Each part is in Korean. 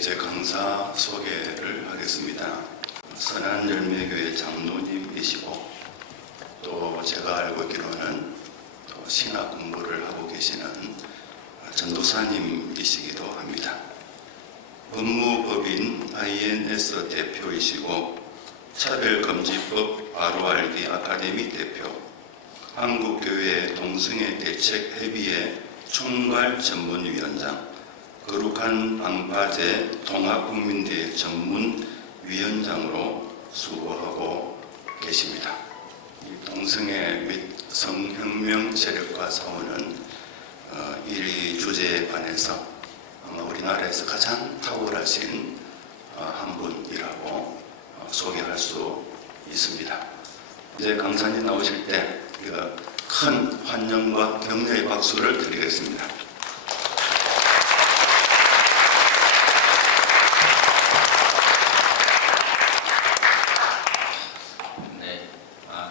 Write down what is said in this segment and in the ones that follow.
제 강사 소개를 하겠습니다. 선한열매교회 장로님이시고 또 제가 알고 있기로는 또 신학 공부를 하고 계시는 전도사님이시기도 합니다. 법무법인 INS 대표이시고 차별금지법 RORD 아카데미 대표, 한국교회 동성애 대책협의회 총괄 전문위원장, 거룩한 방파제 통합국민대회 전문위원장으로 수고하고 계십니다. 동성애 및 성혁명 세력과 싸우는 이 주제에 관해서 아마 우리나라에서 가장 탁월하신 한 분이라고 소개할 수 있습니다. 이제 강사님 나오실 때 큰 환영과 격려의 박수를 드리겠습니다. 네,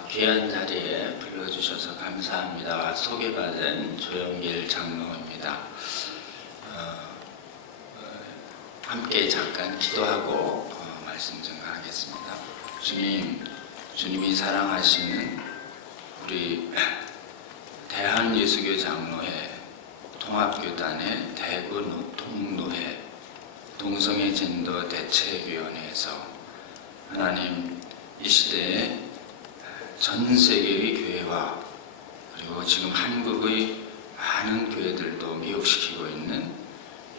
귀한 자리에 불러주셔서 감사합니다. 소개받은 조영길 장로입니다. 함께 잠깐 기도하고 말씀 전하겠습니다. 주님이 사랑하시는 우리 대한예수교 장로회 통합교단의 대구 통로회 동성애 진도 대책위원회에서 하나님 이 시대에 전 세계의 교회와 그리고 지금 한국의 많은 교회들도 미혹시키고 있는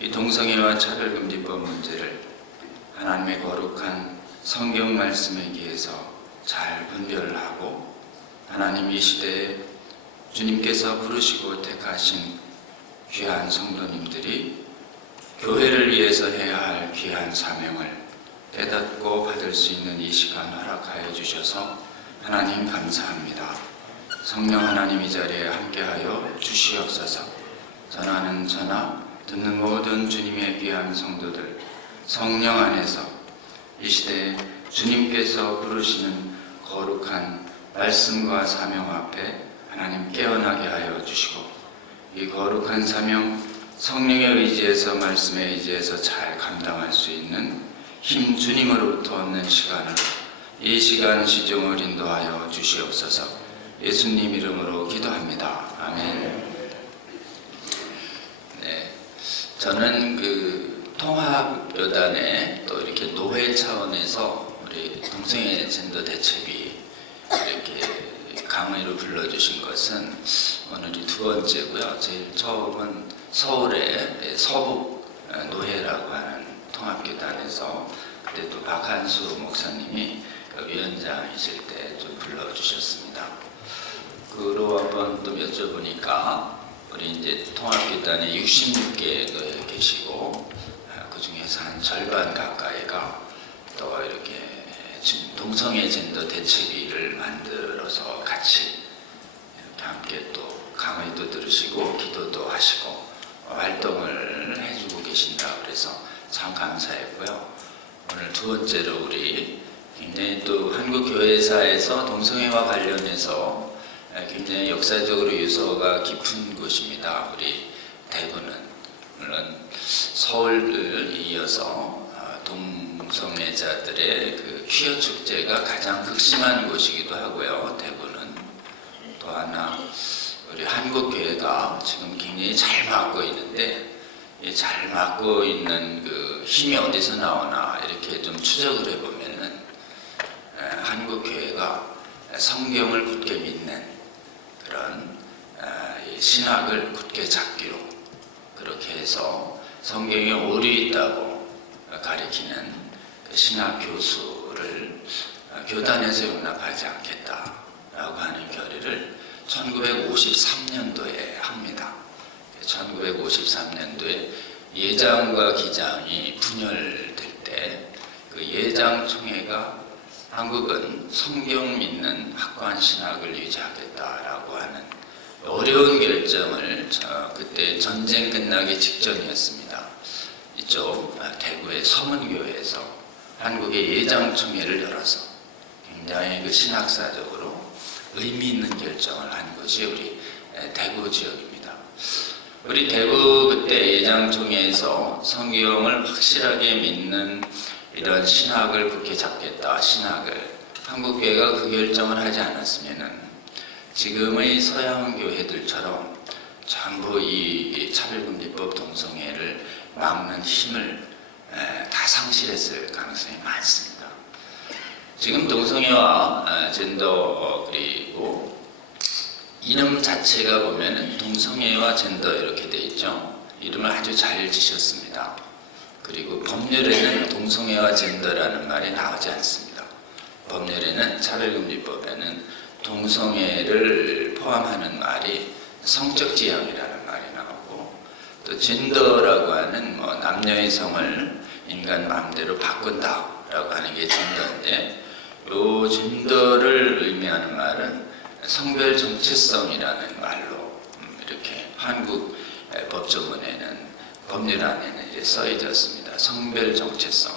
이 동성애와 차별금지법 문제를 하나님의 거룩한 성경 말씀에 의해서 잘 분별하고 하나님 이 시대에 주님께서 부르시고 택하신 귀한 성도님들이 교회를 위해서 해야 할 귀한 사명을 깨닫고 받을 수 있는 이 시간 허락하여 주셔서 하나님 감사합니다. 성령 하나님 이 자리에 함께하여 주시옵소서. 전하는 전하, 듣는 모든 주님의 귀한 성도들, 성령 안에서 이 시대에 주님께서 부르시는 거룩한 말씀과 사명 앞에 하나님 깨어나게 하여 주시고 이 거룩한 사명 성령의 의지에서 말씀의 의지에서 잘 감당할 수 있는 힘 주님으로부터 얻는 시간으로 이 시간 시종을 인도하여 주시옵소서. 예수님 이름으로 기도합니다. 아멘. 네, 저는 통합교단에 또 이렇게 노회 차원에서 우리 동성애 젠더 대책위 이렇게 강의로 불러주신 것은 오늘이 두 번째고요. 제일 처음은 서울의 서북 노회라고 하는 통합교단에서 그때 또 박한수 목사님이 위원장이실 때 좀 불러주셨습니다. 그로 한번 또 여쭤보니까 우리 이제 통합교단에 66개 노예 계시고 그 중에서 한 절반 가까이가 또 이렇게 지금 동성애 젠더 대책위를 만들어서 같이 이렇게 함께 또 강의도 들으시고 기도도 하시고 활동을 해주고 계신다 그래서 참 감사했고요. 오늘 두 번째로 우리 굉장히 또 한국 교회사에서 동성애와 관련해서 굉장히 역사적으로 유서가 깊은 곳입니다. 우리 대구는 물론 서울을 이어서 동성애자들의 그 퀴어 축제가 가장 극심한 곳이기도 하고요. 대구는 또 하나 우리 한국 교회가 지금 굉장히 잘 맞고 있는데 이 잘 맞고 있는 그 힘이 어디서 나오나 이렇게 좀 추적을 해보면은 한국 교회가 성경을 굳게 믿는 그런 신학을 굳게 잡기로 그렇게 해서 성경에 오류 있다고 가리키는 그 신학 교수를 교단에서 용납하지 않겠다라고 하는 결의를 1953년도에 합니다. 1953년도에 예장과 기장이 분열될 때 그 예장총회가 한국은 성경 믿는 확고한 신학을 유지하겠다라고 하는 어려운 결정을 그때 전쟁 끝나기 직전이었습니다. 이쪽 대구의 서문교회에서 한국의 예장총회를 열어서 굉장히 그 신학사적으로 의미 있는 결정을 한 것이 우리 대구 지역입니다. 우리 대구 그때 예장총회에서 성경을 확실하게 믿는 이런 신학을 굳게 잡겠다, 신학을. 한국교회가 그 결정을 하지 않았으면은 지금의 서양 교회들처럼 전부 이 차별금지법 동성애를 막는 힘을 다 상실했을 가능성이 많습니다. 지금 동성애와 젠더 그리고 이름 자체가 보면은 동성애와 젠더 이렇게 돼 있죠. 이름을 아주 잘 지셨습니다. 그리고 법률에는 동성애와 젠더라는 말이 나오지 않습니다. 법률에는 차별금지법에는 동성애를 포함하는 말이 성적 지향이라는 말이 나오고, 또 젠더라고 하는 뭐 남녀의 성을 인간 마음대로 바꾼다라고 하는 게 젠더인데, 요 젠더를 의미하는 말은 성별 정체성이라는 말로 이렇게 한국 법조문에는, 법률 안에는 이렇게 써있었습니다. 성별 정체성.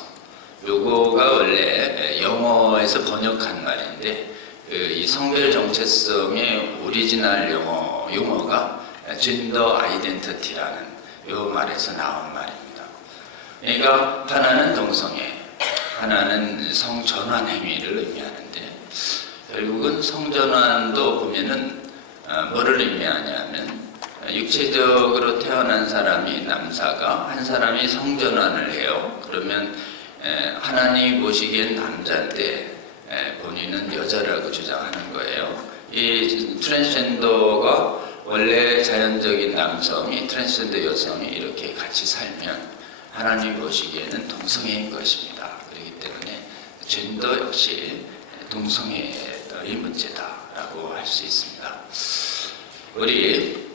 요거가 원래 영어에서 번역한 말인데, 이 성별 정체성의 오리지널 영어 용어가 젠더 아이덴티티라는 요 말에서 나온 말입니다. 그러니까 하나는 동성애, 하나는 성전환 행위를 의미하는데, 결국은 성전환도 보면은 뭐를 의미하냐면, 육체적으로 태어난 사람이 남사가 한 사람이 성전환을 해요. 그러면 하나님이 보시기엔 남자인데 본인은 여자라고 주장하는 거예요. 이 트랜스젠더가 원래 자연적인 남성이 트랜스젠더 여성이 이렇게 같이 살면 하나님이 보시기에는 동성애인 것입니다. 그렇기 때문에 젠더 역시 동성애의 문제다라고 할 수 있습니다. 우리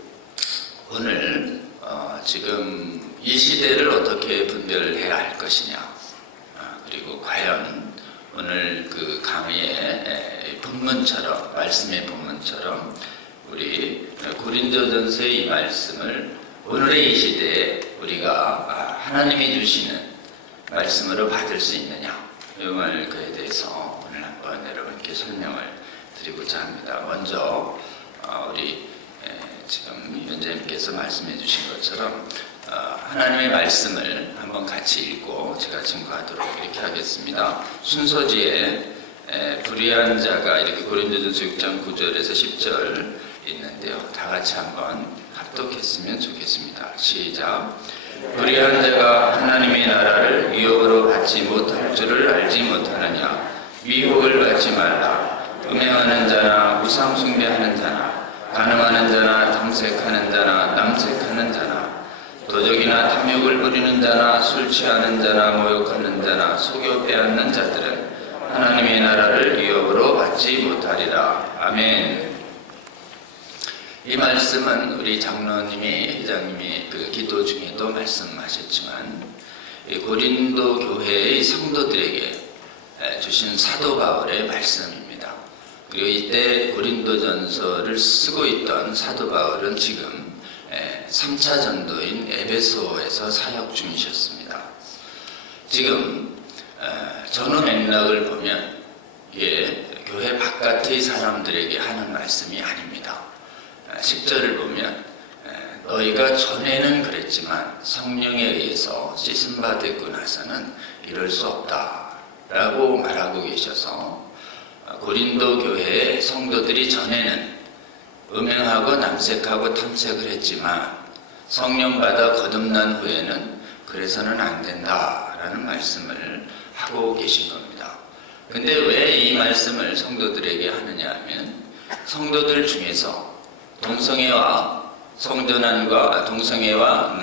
오늘 지금 이 시대를 어떻게 분별해야 할 것이냐, 그리고 과연 오늘 그 강의의 본문처럼, 말씀의 본문처럼 우리 고린도전서의 이 말씀을 오늘의 이 시대에 우리가 하나님이 주시는 말씀으로 받을 수 있느냐, 이 말에 대해서 오늘 한번 여러분께 설명을 드리고자 합니다. 먼저 우리 지금 위원장님께서 말씀해 주신 것처럼 하나님의 말씀을 한번 같이 읽고 제가 증거하도록 이렇게 하겠습니다. 순서지에 불의한 자가 이렇게 고린도전서 6장 9절에서 10절 있는데요. 다 같이 한번 합독했으면 좋겠습니다. 시작. 불의한 자가 하나님의 나라를 위협으로 받지 못할 줄을 알지 못하느냐. 위협을 받지 말라. 음행하는 자나 우상 숭배하는 자나 간음하는 자나 탐색하는 자나 남색하는 자나 도적이나 탐욕을 부리는 자나 술 취하는 자나 모욕하는 자나 속여 빼앗는 자들은 하나님의 나라를 위협으로 받지 못하리라. 아멘. 이 말씀은 우리 장로님이, 회장님이 그 기도 중에도 말씀하셨지만 고린도 교회의 성도들에게 주신 사도 바울의 말씀입니다. 그리고 이때 고린도전서를 쓰고 있던 사도 바울은 지금 3차 전도인 에베소에서 사역 중이셨습니다. 지금 전후 맥락을 보면 이게 교회 바깥의 사람들에게 하는 말씀이 아닙니다. 10절을 보면 너희가 전에는 그랬지만 성령에 의해서 씻음 받았고 나서는 이럴 수 없다 라고 말하고 계셔서, 고린도 교회의 성도들이 전에는 음행하고 남색하고 탐색을 했지만 성령 받아 거듭난 후에는 그래서는 안 된다라는 말씀을 하고 계신 겁니다. 근데 왜 이 말씀을 성도들에게 하느냐 하면, 성도들 중에서 동성애와 성전환과 동성애와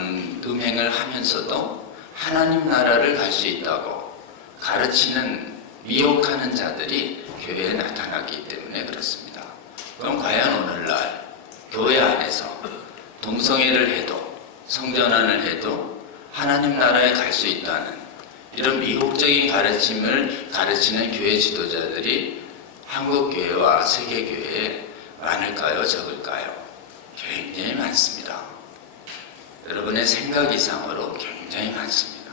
음행을 하면서도 하나님 나라를 갈 수 있다고 가르치는, 미혹하는 자들이 교회에 나타나기 때문에 그렇습니다. 그럼 과연 오늘날 교회 안에서 동성애를 해도 성전환을 해도 하나님 나라에 갈 수 있다는 이런 미혹적인 가르침을 가르치는 교회 지도자들이 한국 교회와 세계 교회에 많을까요? 적을까요? 굉장히 많습니다. 여러분의 생각 이상으로 굉장히 많습니다.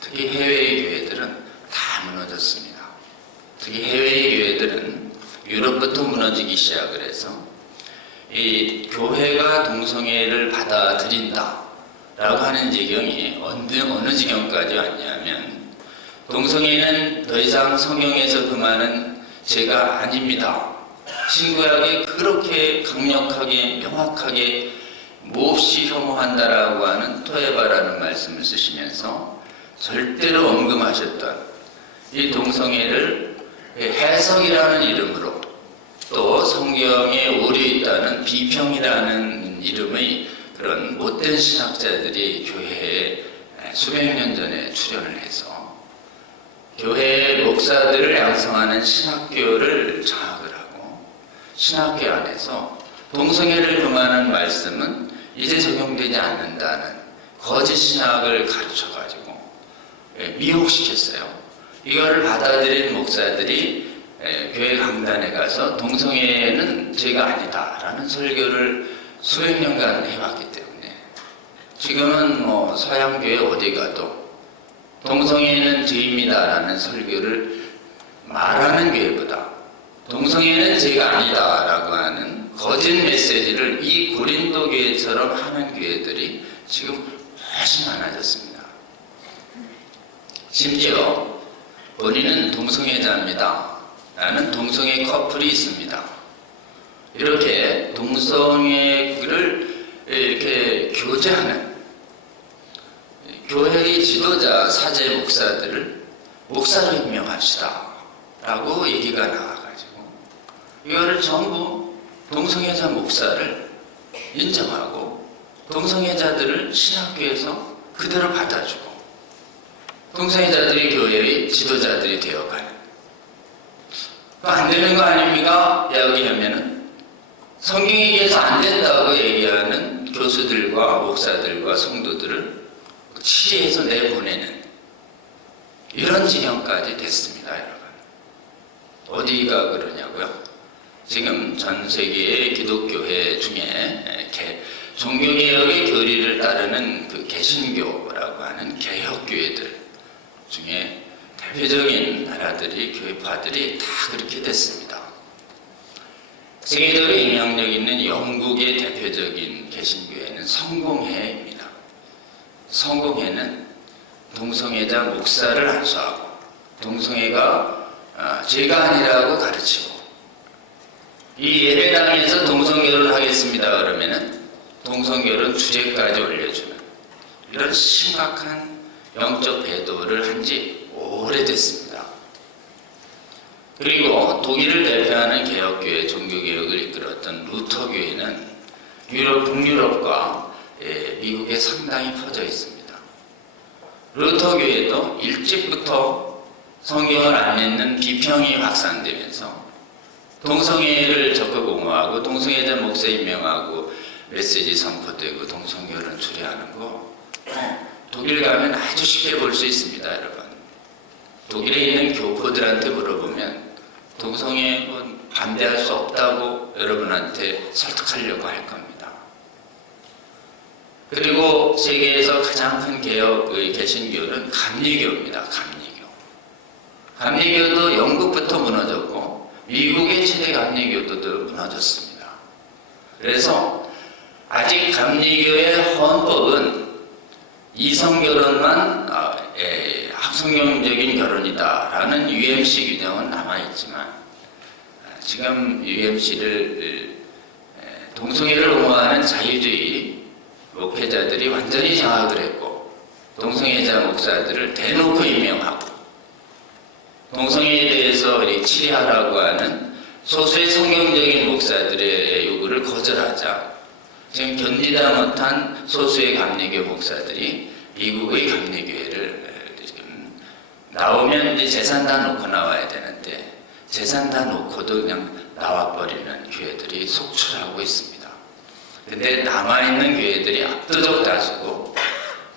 특히 해외의 교회들은 다 무너졌습니다. 특히 해외의 교회들은 유럽부터 무너지기 시작을 해서 이 교회가 동성애를 받아들인다라고 하는 지경이 어느 지경까지 왔냐면 동성애는 더 이상 성경에서 금하는 죄가 아닙니다. 신구약에 그렇게 강력하게 명확하게 몹시 혐오한다라고 하는 토에바라는 말씀을 쓰시면서 절대로 언급하셨던 이 동성애를 해석이라는 이름으로 또 성경에 오류 있다는 비평이라는 이름의 그런 못된 신학자들이 교회에 수백 년 전에 출현을 해서 교회의 목사들을 양성하는 신학교를 장악을 하고 신학교 안에서 동성애를 금하는 말씀은 이제 적용되지 않는다는 거짓 신학을 가르쳐가지고 미혹시켰어요. 이거를 받아들인 목사들이 교회 강단에 가서 동성애는 죄가 아니다라는 설교를 수백 년간 해왔기 때문에 지금은 뭐 서양교회 어디 가도 동성애는 죄입니다라는 설교를 말하는 교회보다 동성애는 죄가 아니다라고 하는 거짓 메시지를 이 고린도 교회처럼 하는 교회들이 지금 훨씬 많아졌습니다. 심지어 본인은 동성애자입니다. 라는 동성애 커플이 있습니다. 이렇게 동성애를 이렇게 교제하는 교회의 지도자 사제 목사들을 목사로 임명합시다 라고 얘기가 나와가지고 이거를 전부 동성애자 목사를 인정하고 동성애자들을 신학교에서 그대로 받아주고 동성애자들이 교회의 지도자들이 되어가는 안 되는 거 아닙니까? 이야기하면은 성경에 의해서 안 된다고 얘기하는 교수들과 목사들과 성도들을 취재해서 내보내는 이런 지경까지 됐습니다, 여러분. 어디가 그러냐고요? 지금 전 세계의 기독교회 중에 종교개혁의 교리를 따르는 그 개신교라고 하는 개혁교회들 중에 대표적인 나라들이 교회파들이 다 그렇게 됐습니다. 세계적으로 영향력 있는 영국의 대표적인 개신교회는 성공회입니다. 성공회는 동성애자 목사를 안수하고 동성애가 죄가 아니라고 가르치고 이 예배당에서 동성결혼 하겠습니다 그러면은 동성결혼 주제까지 올려주는 이런 심각한 영적 배도를 한 지 오래됐습니다. 그리고 독일을 대표하는 개혁교회, 종교개혁을 이끌었던 루터교회는 북유럽과 미국에 상당히 퍼져 있습니다. 루터교회도 일찍부터 성경을 안 믿는 비평이 확산되면서 동성애를 적극 옹호하고 동성애자 목사 임명하고 메시지 선포되고 동성결혼 주례하는 거 독일 가면 아주 쉽게 볼 수 있습니다, 여러분. 독일에 있는 교포들한테 물어보면 동성애 반대할 수 없다고 여러분한테 설득하려고 할 겁니다. 그리고 세계에서 가장 큰 개혁의 개신교는 감리교입니다. 감리교도 영국부터 무너졌고 미국의 최대 감리교도도 무너졌습니다. 그래서 아직 감리교의 헌법은 이성결혼만 합성경적인 결혼이다라는 UMC 규정은 남아있지만 지금 UMC를 동성애를 옹호하는 자유주의 목회자들이 완전히 장악을 했고 동성애자 목사들을 대놓고 임명하고 동성애에 대해서 치리하라고 하는 소수의 성경적인 목사들의 요구를 거절하자 지금 견디다 못한 소수의 감리교 목사들이 미국의 감리교회를 지금 나오면 이제 재산 다 놓고 나와야 되는데 재산 다 놓고도 그냥 나와버리는 교회들이 속출하고 있습니다. 근데 남아있는 교회들이 압도적 다수고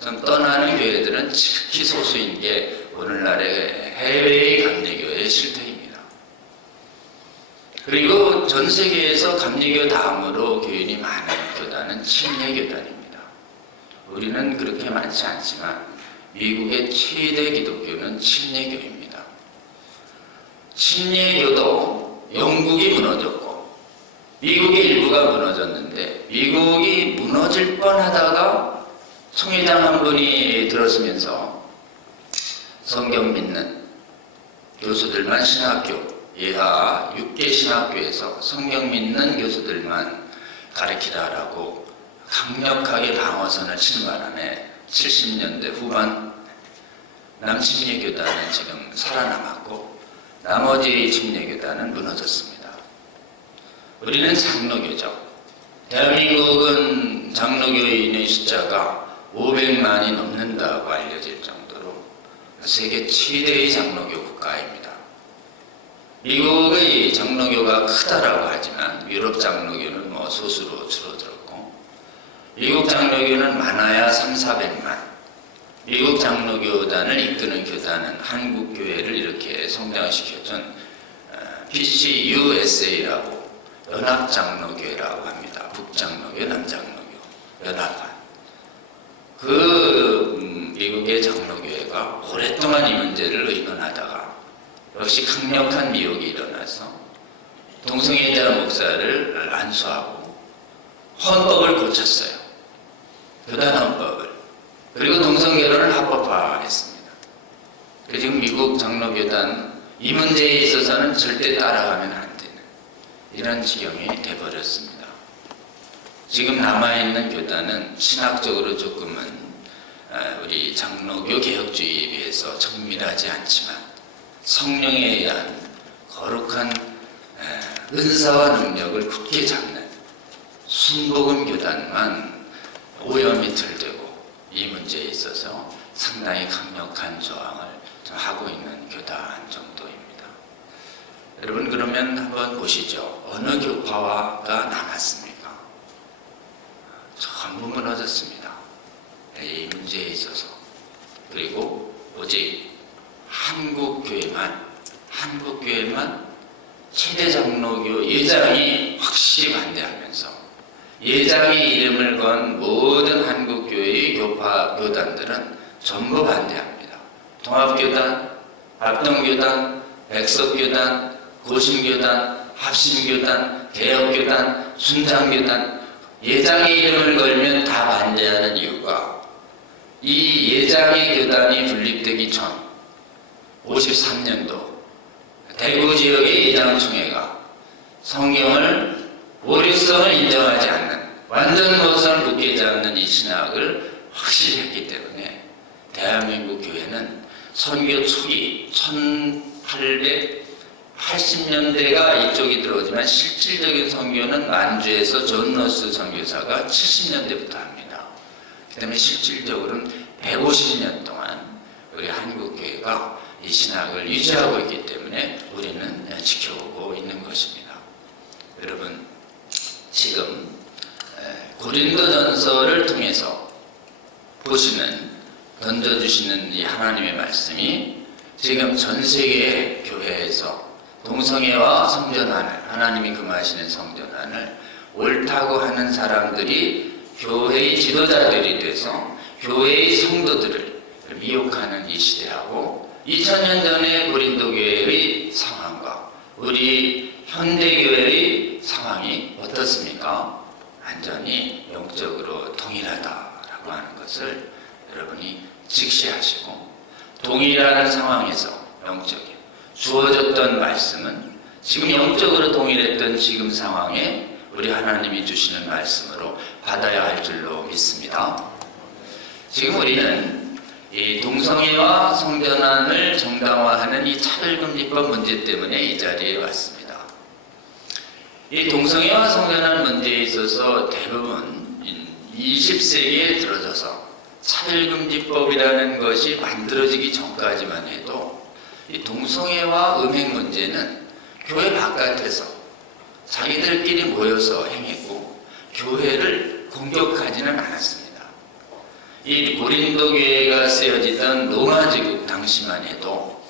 좀 떠나는 교회들은 지극히 소수인 게 오늘날의 해외의 감리교회의 실태입니다. 그리고 전 세계에서 감리교 다음으로 교인이 많은 교단은 침례교단입니다. 우리는 그렇게 많지 않지만 미국의 최대 기독교는 침례교입니다. 침례교도 영국이 무너졌고 미국의 일부가 무너졌는데 미국이 무너질 뻔하다가 총회장 한 분이 들어서면서 성경 믿는 교수들만 신학교, 예하 6개 신학교에서 성경 믿는 교수들만 가르치라라고 강력하게 방어선을 치는 바람에 70년대 후반 남침례교단은 지금 살아남았고 나머지 침례교단은 무너졌습니다. 우리는 장로교죠. 대한민국은 장로교인의 숫자가 500만이 넘는다고 알려질 정도로 세계 최대의 장로교 국가입니다. 미국의 장로교가 크다라고 하지만 유럽 장로교는 소수로 줄어들었고 미국 장로교는 많아야 3,400만. 미국 장로교단을 이끄는 교단은 한국교회를 이렇게 성장시켜준 PCUSA라고 연합장로교회라고 합니다. 북장로교, 남장로교, 연합한. 미국의 장로교회가 오랫동안 이 문제를 의논하다가 역시 강력한 미혹이 일어나서 동성애자 목사를 안수하고 헌법을 고쳤어요. 교단 헌법을. 그리고 동성결혼을 합법화했습니다. 지금 미국 장로교단 이 문제에 있어서는 절대 따라가면 안 되는 이런 지경이 돼버렸습니다. 지금 남아있는 교단은 신학적으로 조금은 우리 장로교 개혁주의에 비해서 정밀하지 않지만 성령에 의한 거룩한 은사와 능력을 굳게 잡는 순복음 교단만 오염이 들되고 이 문제에 있어서 상당히 강력한 저항을 하고 있는 교단 정도입니다. 여러분 그러면 한번 보시죠. 어느 교파가 남았습니까? 전부 무너졌습니다. 이 문제에 있어서. 그리고 오직 한국교회만 최대 장로교 예장이 확실히 반대하면서 예장의 이름을 건 모든 한국교회의 교단들은 전부 반대합니다. 통합교단, 합동교단, 백석교단, 고신교단, 합심교단, 개혁교단, 순장교단 예장의 이름을 걸면 다 반대하는 이유가 이 예장의 교단이 분립되기 전 53년도 대구 지역의 예장총회가 성경을 오류성을 인정하지 않는 완전 모성을 굳게 잡는 이 신학을 확실히 했기 때문에 대한민국 교회는 선교 초기 1880년대가 이쪽이 들어오지만 실질적인 선교는 만주에서 존 로스 선교사가 70년대부터 합니다. 그 다음에 실질적으로는 150년 동안 우리 한국교회가 이 신학을 유지하고 있기 때문에 우리는 지켜보고 있는 것입니다. 여러분 지금 고린도전서를 통해서 던져주시는 이 하나님의 말씀이 지금 전 세계의 교회에서 동성애와 성전환을 하나님이 금하시는 성전환을 옳다고 하는 사람들이 교회의 지도자들이 돼서 교회의 성도들을 미혹하는 이 시대하고 2000년 전의 고린도교회의 상황과 우리 현대교회의 상황이 어떻습니까? 완전히 영적으로 동일하다라고 하는 것을 여러분이 직시하시고 동일한 상황에서 영적인 주어졌던 말씀은 지금 영적으로 동일했던 지금 상황에 우리 하나님이 주시는 말씀으로 받아야 할 줄로 믿습니다. 지금 우리는 이 동성애와 성전환을 정당화하는 이 차별금지법 문제 때문에 이 자리에 왔습니다. 이 동성애와 성전환 문제에 있어서 대부분 20세기에 들어서서 차별금지법이라는 것이 만들어지기 전까지만 해도 이 동성애와 음행 문제는 교회 바깥에서 자기들끼리 모여서 행했고 교회를 공격하지는 않았습니다. 이 고린도 교회가 쓰여지던 로마 제국 당시만 해도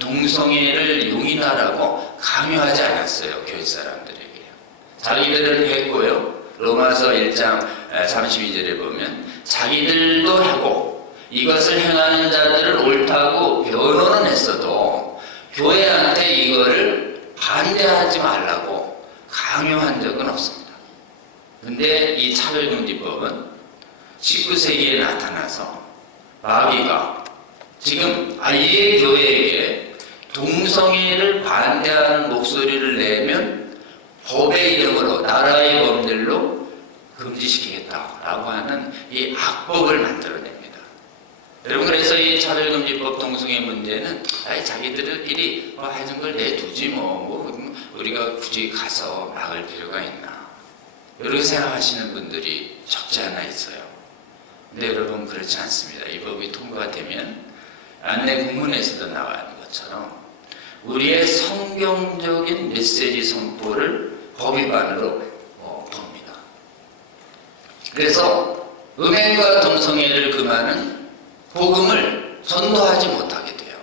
동성애를 용인하라고 강요하지 않았어요. 교회 사람들에게. 자기들은 했고요. 로마서 1장 32절에 보면 자기들도 하고 이것을 행하는 자들을 옳다고 변호는 했어도 교회한테 이거를 반대하지 말라고 강요한 적은 없습니다. 근데 이 차별금지법은 19세기에 나타나서 마귀가 지금 아예 교회에게 동성애를 반대하는 목소리를 내면 법의 이름으로 나라의 법률로 금지시키겠다라고 하는 이 악법을 만들어냅니다. 여러분, 그래서 이 차별금지법 동성애 문제는 자기들끼리 하는 걸 내두지 뭐 우리가 굳이 가서 막을 필요가 있나, 이렇게 생각하시는 분들이 적지 않아 있어요. 근데 여러분, 그렇지 않습니다. 이 법이 통과되면 안내 공문에서도 나와 있는 것처럼 우리의 성경적인 메시지 선포를 법 위반으로 봅니다. 그래서 음행과 동성애를 금하는 복음을 전도하지 못하게 돼요.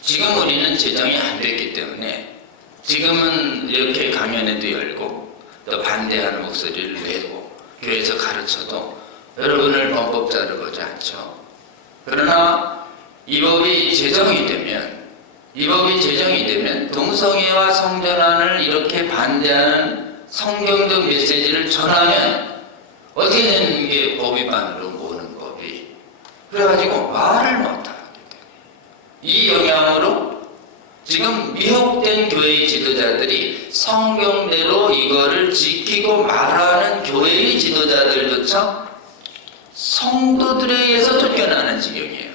지금 우리는 제정이 안 됐기 때문에 지금은 이렇게 강연회도 열고 또 반대하는 목소리를 내고 교회에서 가르쳐도 여러분을 범법자로 보지 않죠. 그러나 이 법이 제정이 되면 동성애와 성전환을 이렇게 반대하는 성경적 메시지를 전하면 어떻게 되는 게 법 위반으로 보는 법이, 그래가지고 말을 못하게 돼요. 이 영향으로 지금 미혹된 교회의 지도자들이 성경대로 이거를 지키고 말하는 교회의 지도자들조차 성도들에 의해서 쫓겨나는 지경이에요.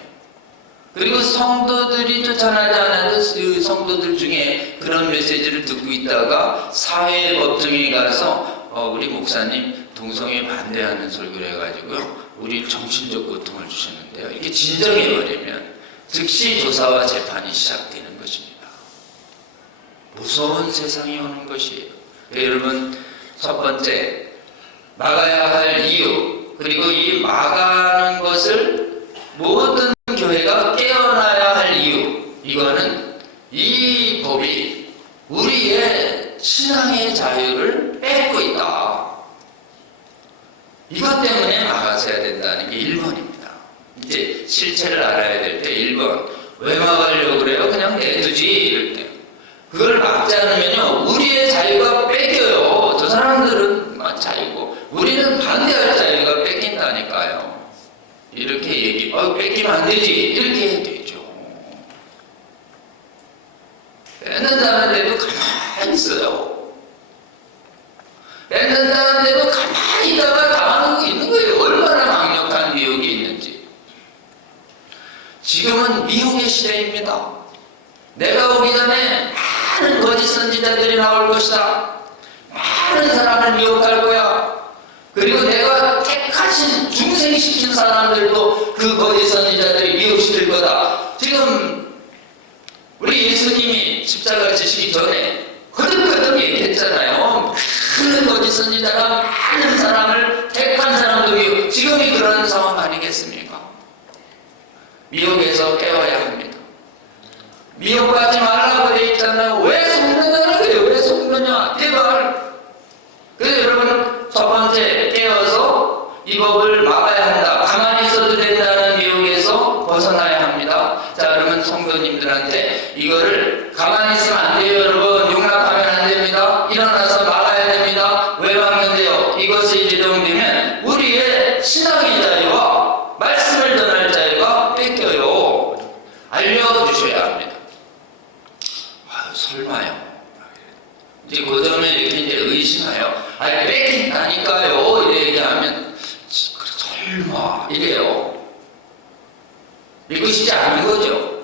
그리고 성도들이 쫓아나지 않아도 그 성도들 중에 그런 메시지를 듣고 있다가 사회법정에 가서 우리 목사님 동성애 반대하는 설교를 해가지고요, 우리 정신적 고통을 주셨는데요, 이렇게 진정해버리면 즉시 조사와 재판이 시작되는 것입니다. 무서운 세상이 오는 것이에요. 여러분, 첫 번째 막아야 할 이유, 그리고 이 막아는 것을 모든 교회가 깨어나야 할 이유, 이거는 이 법이 우리의 신앙의 자유를 뺏고 있다. 이것 때문에 막아서야 된다는 게 1번입니다. 이제 실체를 알아야 될 때 1번, 왜 막으려고 그래요? 그냥 내두지, 이럴 때. 그걸 막지 않으면요, 우리의 자유가 뺏겨요. 저 사람들은 자유고 우리는 반대할 자유가 뺏긴다니까요. 이렇게 뺏기면 안 되지, 이렇게 해야 되죠. 뺏는다는데도 가만히 있어요. 뺏는다는데도 가만히 있다가 당하고 있는 거예요. 얼마나 강력한 미혹이 있는지. 지금은 미혹의 시대입니다. 내가 오기 전에 많은 거짓 선지자들이 나올 것이다. 많은 사람을 미혹할 거야. 그리고 내가 택하신 중생시킨 사람들도 그 거짓 선지자들이 미혹시킬 거다. 지금 우리 예수님이 십자가 지시기 전에 거듭거듭 얘기했잖아요. 큰 거짓 선지자가 많은 사람을 택한 사람도 미혹. 지금이 그런 상황 아니겠습니까? 미혹에서 깨워야 합니다. 미혹하지 말라고 되어 있잖아요. 왜 속는다는 거예요? 왜 속느냐? 제발. 그래서 여러분, 첫 번째, 깨어서 이 법을 막아야 한다. 가만히 있어도 된다는 미혹에서 벗어나야 합니다. 자, 그러면 성도님들한테 이거를 가만히 있으면 안 돼요, 여러분. 용납하면 안 됩니다. 일어나서 막아야 됩니다. 왜 막는데요? 이것이 제정되면 우리의 신앙의 자유와 말씀을 전할 자유가 뺏겨요. 알려주셔야 합니다. 설마요. 이제 그 점에 이렇게 이제 의심하여, 뺏긴다니까요. 이래 얘기하면, 설마, 이래요. 믿고 싶지 않은 거죠.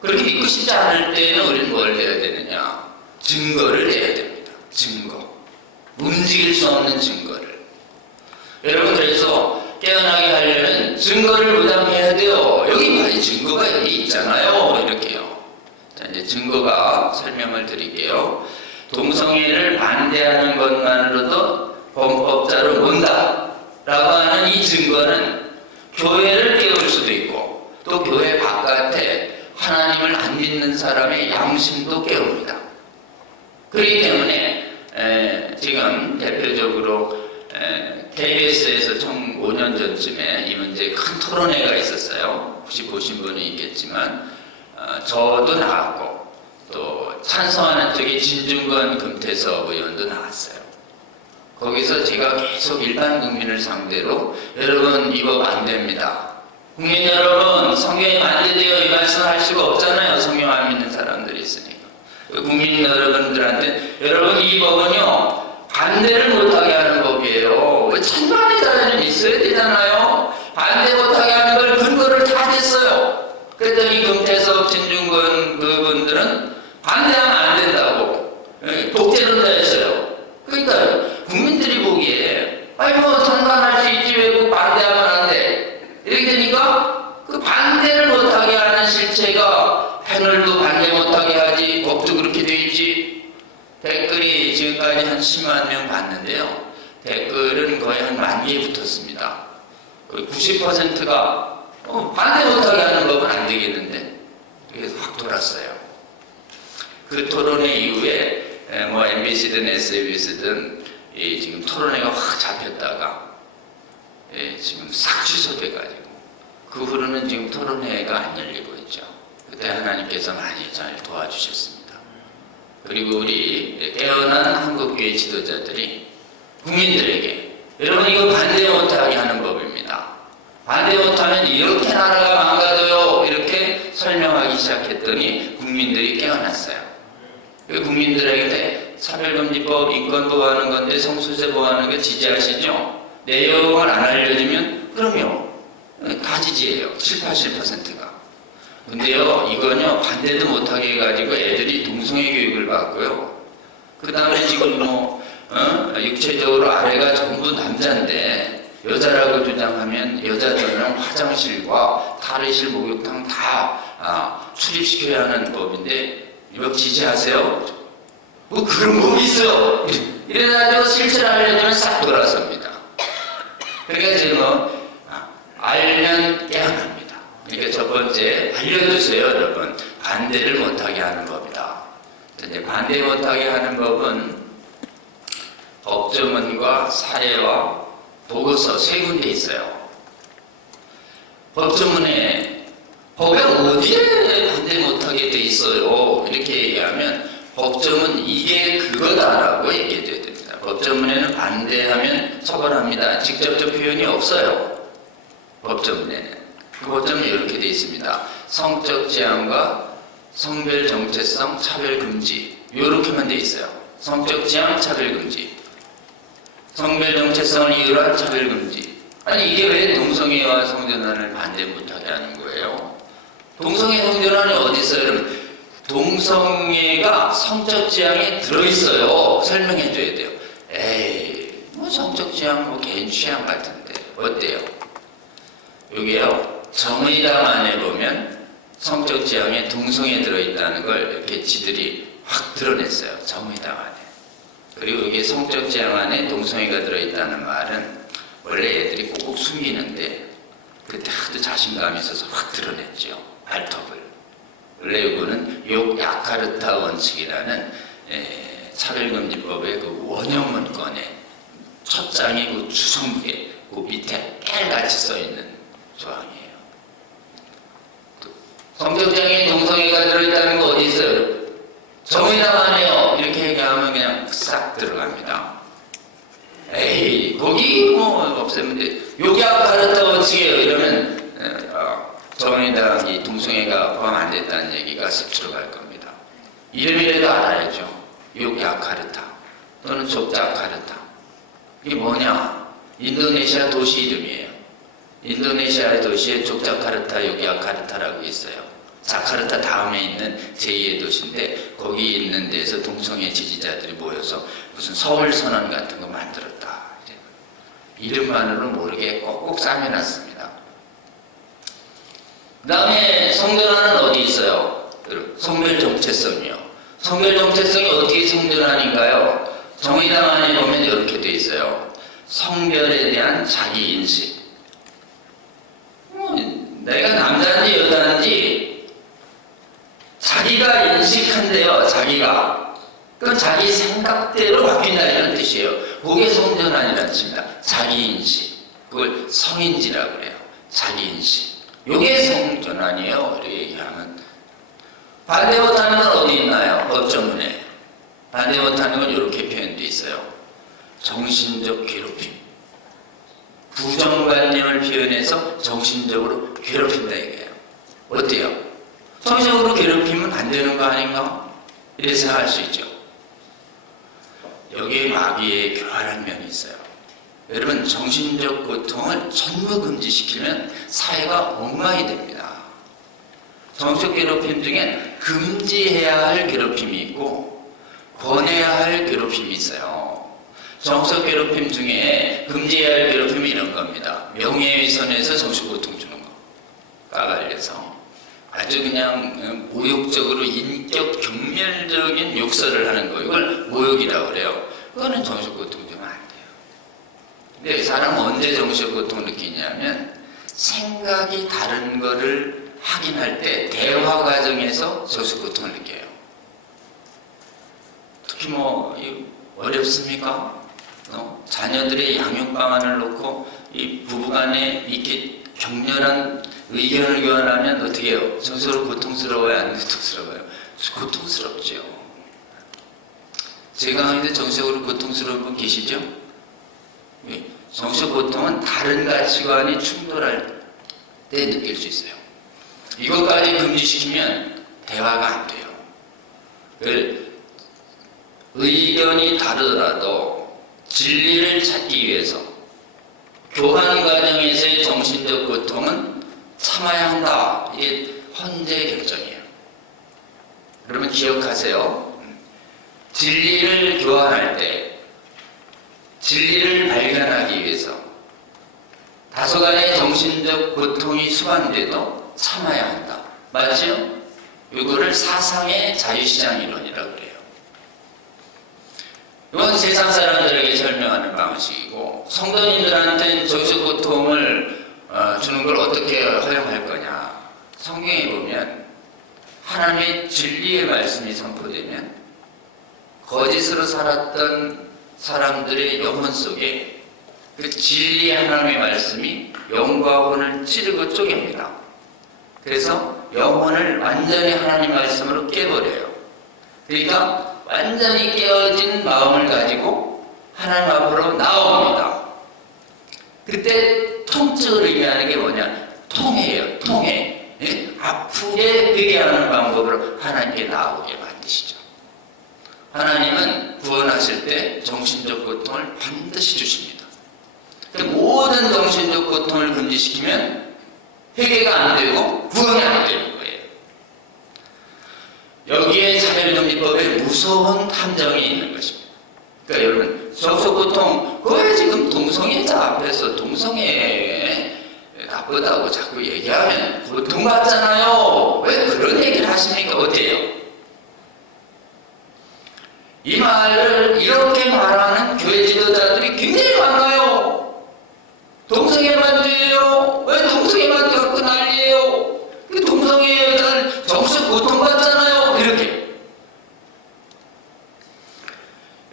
그렇게 믿고 싶지 않을 때는 우리는 뭘 해야 되느냐? 증거를 내야 됩니다. 증거. 움직일 수 없는 증거를. 여러분, 그래서 깨어나게 하려면 증거를 무장해야 돼요. 여기 많이 증거가 여기 있잖아요. 이렇게요. 자, 이제 증거가 설명을 드릴게요. 동성애를 반대하는 것만으로도 범법자로 본다 라고 하는 이 증거는 교회를 깨울 수도 있고 또 교회 바깥에 하나님을 안 믿는 사람의 양심도 깨웁니다. 그렇기 때문에 지금 대표적으로 KBS에서 5년 전쯤에 이 문제 큰 토론회가 있었어요. 혹시 보신 분이 있겠지만 저도 나왔고 또 찬성하는 쪽에 진중권 금태섭 의원도 나왔어요. 거기서 제가 계속 일반 국민을 상대로 여러분 이거 안 됩니다. 국민 여러분 성경에 반대되어 이 말씀 할 수가 없잖아요. 성경 안 믿는 사람들이 있으니까. 국민 여러분들한테 여러분 이 법은요 반대를 못하게 하는 법이에요. 찬반의 자료는 있어야 되잖아요. 반대 못하게 하는 걸 근거를 다 댔어요. 그랬더니 금태섭 진중권 그분들은 반대하면 안 된다고 독재론자였어요. 그러니까 국민들이 보기에 아니 뭐 찬반할 수 있지 왜 꼭 반대하면 안 돼. 이렇게 되니까 그 반대를 못하게 하는 실체가 패널도 반대 못하게 하지 법도 그렇게 돼 있지. 댓글이 지금까지 한 10만 명 봤는데요. 댓글은 거의 한 10,000개 붙었습니다. 90%가 반대 못하게 하는 법은 안 되겠는데 그래서 확 돌았어요. 그 토론회 이후에 뭐 MBC든 SBS든 지금 토론회가 확 잡혔다가 지금 싹 취소돼가지고 그 후로는 지금 토론회가 안 열리고 있죠. 그때 하나님께서 많이 잘 도와주셨습니다. 그리고 우리 깨어난 한국교회 지도자들이 국민들에게 여러분 이거 반대 못하게 하는 법입니다. 반대 못하면 이렇게 나라가 망가져요. 이렇게 설명하기 시작했더니 국민들이 깨어났어요. 국민들에게 차별금지법 인권 보호하는 건데 성소수자 보호하는 거 지지하시죠? 내용을 안 알려주면 그럼요. 다 지지해요. 70~80%가. 근데요 이건요 반대도 못하게 해가지고 애들이 동성애 교육을 받고요. 그 다음에 지금 뭐 육체적으로 아래가 전부 남자인데 여자라고 주장하면 여자 전용 화장실과 탈의실 목욕탕 다 출입시켜야 하는 법인데 이거 지지하세요? 뭐 그런 법이 있어요. 이래가지고 실체를 알려주면 싹 돌아섭니다. 그러니까 지금 알면 깨어납니다. 그러니까 첫 번째 알려주세요 여러분. 반대를 못하게 하는 법이다. 이제 반대 못하게 하는 법은 법조문과 사례와 보고서 세 군데 있어요. 법조문에 법에 어디에 반대 못하게 돼 있어요. 이렇게 얘기하면 법조문 이게 그거다라고 얘기해줘야 됩니다. 법조문에는 반대하면 처벌합니다. 직접적 표현이 없어요. 법조문에는. 그 법조문이 이렇게 돼 있습니다. 성적 지향과 성별 정체성 차별 금지 이렇게만 돼 있어요. 성적 지향 차별 금지, 성별 정체성을 이유로 한 차별 금지. 아니 이게 왜 동성애와 성전환을 반대 못하게 하는 거예요? 동성애 성전환이 어디 있어요? 여러분 동성애가 성적 지향에 들어있어요. 설명해줘야 돼요. 에이 뭐 성적 지향 뭐 개인 취향 같은데 어때요? 여기요 정의당 안에 보면 성적 지향에 동성애 들어있다는 걸 이렇게 지들이 확 드러냈어요. 정의당 안에. 그리고 여기 성적 지향 안에 동성애가 들어있다는 말은 원래 애들이 꼭 숨기는데 그때 하도 자신감이 있어서 확 드러냈죠. 발톱을. 원래 이거는 욕 야카르타 원칙이라는 차별금지법의 그 원형 문건의 첫 장의 그 주성부에 그 밑에 깨알같이 써있는 조항이에요. 성적 지향에 동성애가 들어있다는 거 어디 있어요? 정의당 안에요. 이렇게 얘기하면 그냥 싹 들어갑니다. 에이 거기 뭐 없애면 돼. 욕 야카르타 원칙이에요. 이러면 정의당이 동성애가 포함 안 됐다는 얘기가 쓱 들어갈 겁니다. 이름이라도 알아야죠. 욕 야카르타 또는 족자카르타. 이게 뭐냐? 인도네시아 도시 이름이에요. 인도네시아의 도시에 족자카르타, 욕 야카르타라고 있어요. 자카르타 다음에 있는 제2의 도시인데 거기 있는 데서 동성애 지지자들이 모여서 무슨 서울선언 같은 거 만들었다. 이름만으로 모르게 꼭꼭 싸매놨습니다. 그 다음에 성전환은 어디 있어요? 성별 정체성이요. 성별 정체성이 어떻게 성전환인가요? 정의당 안에 보면 이렇게 돼 있어요. 성별에 대한 자기인식. 내가 남자인지 여자인지 자기가 인식한대요. 자기가. 그건 자기 생각대로 바뀐다 이런 뜻이에요. 그게 성전환이라는 뜻입니다. 자기인식. 그걸 성인지라고 그래요. 자기인식. 요게 성전환이에요. 이렇게 얘기하면. 반대 못하는 건 어디 있나요? 법조문에. 반대 못하는 건 이렇게 표현되어 있어요. 정신적 괴롭힘. 부정관념을 표현해서 정신적으로 괴롭힌다 이거예요. 어때요? 정신적으로 괴롭히면 안 되는 거 아닌가? 이렇게 생각할 수 있죠. 여기에 마귀의 교활한 면이 있어요. 여러분, 정신적 고통을 전부 금지시키면 사회가 엉망이 됩니다. 정신적 괴롭힘 중엔 금지해야 할 괴롭힘이 있고 권해야 할 괴롭힘이 있어요. 정신적 괴롭힘 중에 금지해야 할 괴롭힘이 이런 겁니다. 명예훼손해서 정신적 고통 주는 거, 까발려서 아주 그냥 모욕적으로 인격 경멸적인 욕설을 하는 거, 이걸 모욕이라고 그래요. 그거는 정신적 고통 주면 안 돼요. 근데 사람은 언제 정신적 고통을 느끼냐면 생각이 다른 거를 확인할 때 대화 과정에서 정신적 고통을 느껴요. 특히 어렵습니까? 자녀들의 양육 방안을 놓고 이 부부간에 이렇게 격렬한 의견을 교환하면 어떻게 해요? 정서로 고통스러워요? 안 고통스러워요? 고통스럽죠. 제가 하는데 정서적으로 고통스러운 분 계시죠? 정서 고통은 다른 가치관이 충돌할 때 느낄 수 있어요. 이것까지 금지시키면 대화가 안 돼요. 의견이 다르더라도 진리를 찾기 위해서 교환 과정에서의 정신적 고통은 참아야 한다. 이게 헌재의 결정이에요. 여러분 기억하세요. 진리를 교환할 때 진리를 발견하기 위해서 다소간의 정신적 고통이 수반돼도 참아야 한다. 맞죠? 이거를 사상의 자유시장 이론이라고 그래요. 이건 세상 사람들에게 설명하는 방식이고, 성도님들한테는 정신적 고통을 주는 걸 어떻게 허용할 거냐. 성경에 보면 하나님의 진리의 말씀이 선포되면 거짓으로 살았던 사람들의 영혼 속에 그 진리의 하나님의 말씀이 영과 혼을 찌르고 쪼갭니다. 그래서 영혼을 완전히 하나님 말씀으로 깨버려요. 그러니까 완전히 깨어진 마음을 가지고 하나님 앞으로 나옵니다. 그때 통증을 의미하는 게 뭐냐? 통해예요. 통해. 예? 아프게 회개하는 방법으로 하나님께 나오게 만드시죠. 하나님은 구원하실 때 정신적 고통을 반드시 주십니다. 모든 정신적 고통을 금지시키면 회개가 안 되고 구원이 안 되는 거예요. 여기에 차별금지법에 무서운 탐정이 있는 것입니다. 그러니까 여러분, 정신적 고통, 왜 지금 동성애자 앞에서 동성애 나쁘다고 자꾸 얘기하면 고통받잖아요. 왜 그런 얘기를 하십니까? 어때요? 이 말을 이렇게 말하는 교회 지도자들이 굉장히 많아요. 동성애만 돼요. 왜 동성애만 갖고 난리예요? 동성애 여자는 정신적 고통받잖아요. 이렇게.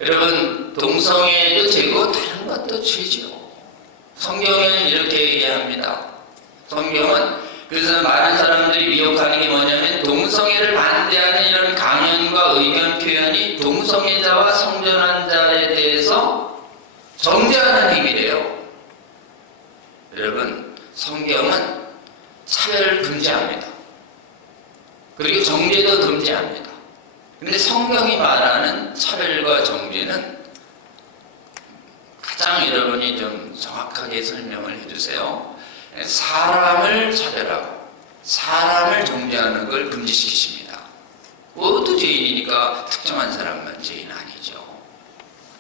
여러분, 동성애도 죄고 다른 것도 죄죠. 성경은 이렇게 얘기합니다. 성경은 그래서 많은 사람들이 미혹하는 게 뭐냐면 동성애를 반대하는 이런 강연과 의견 표현이 동성애자와 성전환 자에 대해서 정죄하는 행위래요. 여러분, 성경은 차별을 금지합니다. 그리고 정죄도 금지합니다. 근데 성경이 말하는 차별과 정죄는 가장 여러분이 좀 정확하게 설명을 해주세요. 사람을 차별하고 사람을 정죄하는 걸 금지시키십니다. 모두 죄인이니까 특정한 사람만 죄인 아니죠.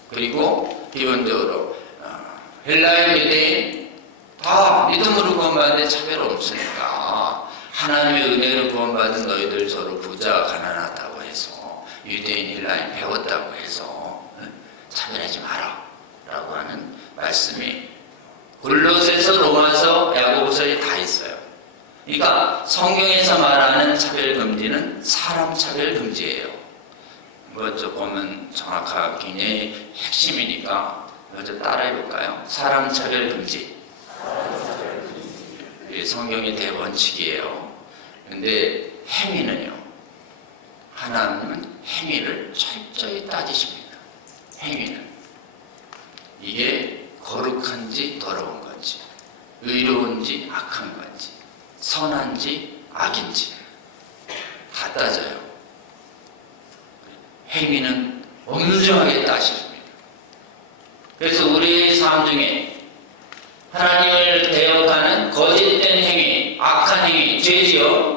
그리고 기본적으로 헬라인 유대인 다 믿음으로 구원받는데 차별 없으니까 하나님의 은혜로 구원받은 너희들 서로 부자 가난하다고 해서 유대인 헬라인 배웠다고 해서 차별하지 마라 라고 하는 말씀이 골로새서, 로마서, 야고보서에 다 있어요. 그러니까 성경에서 말하는 차별 금지는 사람 차별 금지예요. 조금은 정확하게 굉장히 핵심이니까 먼저 따라해 볼까요? 사람 차별 금지. 이게 성경의 대원칙이에요. 근데 행위는요. 하나님은 행위를 철저히 따지십니다. 행위는 이게 거룩한지 더러운 건지, 의로운지 악한 건지, 선한지 악인지 다 따져요. 행위는 엄중하게 따집니다. 그래서 우리의 삶 중에 하나님을 대역하는 거짓된 행위, 악한 행위, 죄지요.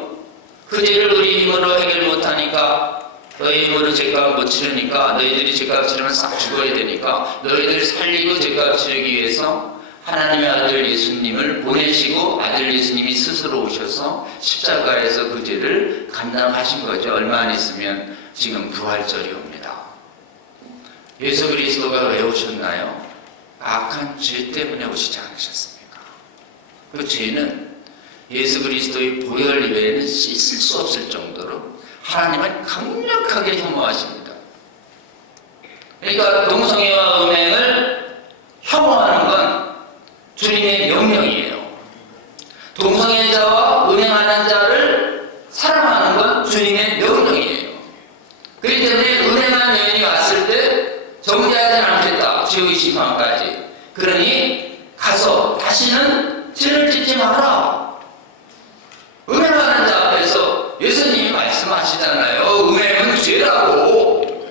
그 죄를 우리 힘으로 해결 못하니까, 너희 힘으로 죄값 못 치르니까, 너희들이 죄값 치르면 싹 죽어야 되니까, 너희들 살리고 죄값 치르기 위해서 하나님의 아들 예수님을 보내시고 아들 예수님이 스스로 오셔서 십자가에서 그 죄를 감당하신 거죠. 얼마 안 있으면 지금 부활절이 옵니다. 예수 그리스도가 왜 오셨나요? 악한 죄 때문에 오시지 않으셨습니까? 그 죄는 예수 그리스도의 보혈 이외에는 씻을 수 없을 정도로 하나님은 강력하게 혐오하십니다. 그러니까 동성애와 음행을 혐오하는 건 주님의 명령이에요. 동성애자와 음행하는 자를 사랑하는 건 주님의 명령이에요. 그렇기 때문에 음행한 여인이 왔을 때 정죄하지 않겠다. 죄의 심판까지. 그러니 가서 다시는 죄를 짓지 마라. 음행하는 자 앞에서 예수님이 말씀하시잖아요. 음행은 죄라고.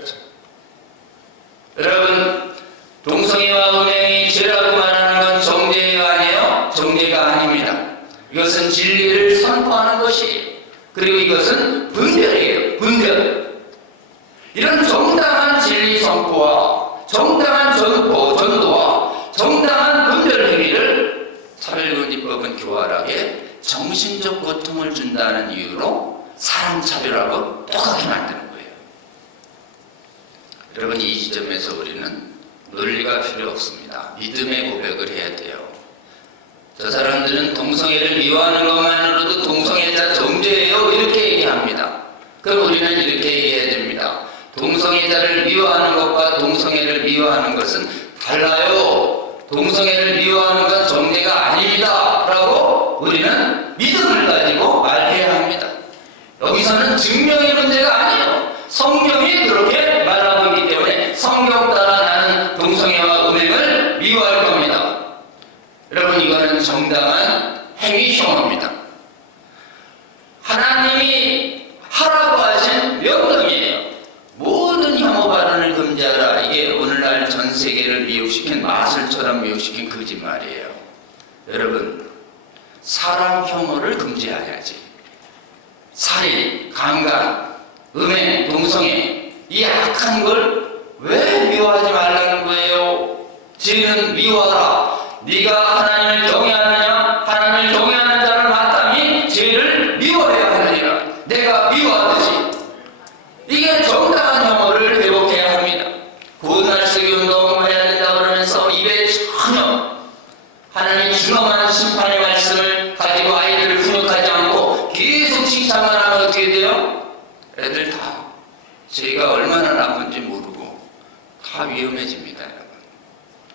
여러분, 동성애와 음행이 죄라고 말하는 건 정죄가 아니에요? 정죄가 아닙니다. 이것은 진리를 선포하는 것이에요. 그리고 이것은 분별이에요. 분별. 이런 정당한 진리 선포와 정당한 전도와 정당한 분별 행위를 차별금지법은 교활하게 정신적 고통을 준다는 이유로 사람 차별하고 똑같게 만드는 거예요. 여러분, 이 지점에서 우리는 논리가 필요 없습니다. 믿음의 고백을 해야 돼요. 저 사람들은 동성애를 미워하는 것만으로도 동성애자 정죄예요. 이렇게 얘기합니다. 그럼 우리는 이렇게 얘기해야 됩니다. 동성애자를 미워하는 것과 동성애를 미워하는 것은 달라요. 동성애를 미워하는 건 정죄가 아닙니다. 라고 우리는 믿음을 가지고 말해야 합니다. 여기서는 증명의 문제가 아니에요. 성경이 그렇게 말하고 있기 때문에 성경 따라 나는 동성애와 음행을 미워할 겁니다. 여러분, 이거는 정당한 행위 혐오입니다. 하나님이 하라고 하신 명령이에요. 모든 혐오 발언을 금지하라. 이게 오늘날 전 세계를 미혹시킨, 마술처럼 미혹시킨 거짓말이에요. 여러분, 사람 혐오를 금지해야지. 살인, 강간, 음행, 동성애, 이 악한 걸 왜 미워하지 말라는 거예요? 죄는 미워하라. 네가 하나님을 경외하느냐? 하나님을 경외하는 자를 마땅히 죄를 미워해야 하느니라. 내가 미워하듯이. 이게 정당한 혐오를 회복해야 합니다. 구원날쓰기 운동을 해야 된다고 그러면서 입에 전혀 하나님 준엄한 심판의 말씀을 가지고 아이들을 훈육하지 않고 계속 칭찬만 하면 어떻게 돼요? 애들 다 죄가 얼마나 나쁜지 모르고 다 위험해집니다. 여러분,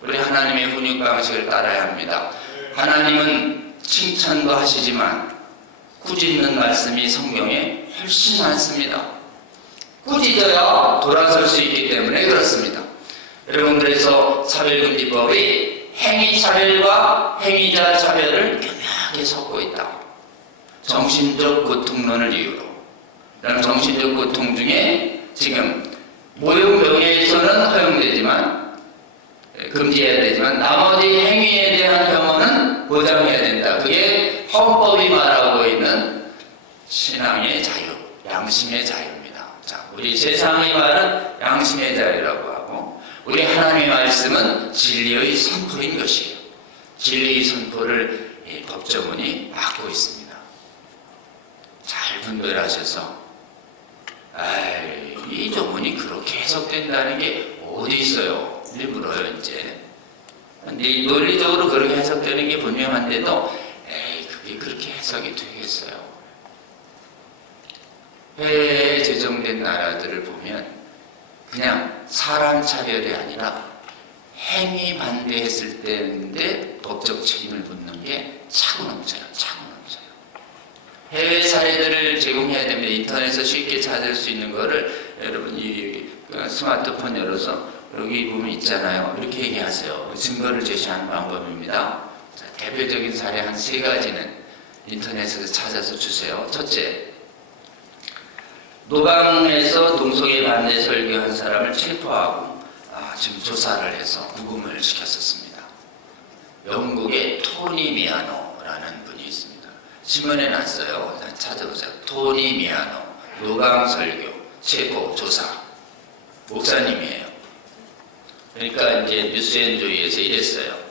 우리 하나님의 훈육 방식을 따라야 합니다. 하나님은 칭찬도 하시지만 꾸짖는 말씀이 성경에 훨씬 많습니다. 꾸짖어야 돌아설 수 있기 때문에 그렇습니다. 여러분, 그래서 차별금지법이 행위차별과 행위자 차별을 교묘하게 섞고 있다. 정신적 고통론을 이유로. 그럼 정신적 고통 중에 지금 모욕명예에서는 허용되지만, 금지해야 되지만 나머지 행위에 대한 혐오는 보장해야 된다. 그게 헌법이 말하고 있는 신앙의 자유, 양심의 자유입니다. 자, 우리 세상의 말은 양심의 자유라고 하고, 우리 하나님의 말씀은 진리의 선포인 것이에요. 진리의 선포를 이 법조문이 막고 있습니다. 잘 분별하셔서, 이 조문이 그렇게 해석된다는 게 어디 있어요? 일부러요, 이제. 근데 논리적으로 그렇게 해석되는 게 분명한데도, 그게 그렇게 해석이 되겠어요? 해외에 제정된 나라들을 보면 그냥 사람 차별이 아니라 행위 반대했을 때인데 법적 책임을 묻는 게 차고 넘쳐요. 차고 넘쳐요. 해외 사례들을 제공해야 됩니다. 인터넷에서 쉽게 찾을 수 있는 거를 여러분 이 스마트폰 열어서 여기 보면 있잖아요. 이렇게 얘기하세요. 증거를 제시하는 방법입니다. 자, 대표적인 사례 한 3가지는 인터넷에서 찾아서 주세요. 첫째, 노방에서 동성애 반대 설교한 사람을 체포하고 지금 조사를 해서 구금을 시켰었습니다. 영국의 토니 미아노라는 분이 있습니다. 신문에 났어요. 찾아보세요. 토니 미아노 노방 설교 체포 조사. 목사님이에요. 그러니까 이제 뉴스앤조이에서 이랬어요.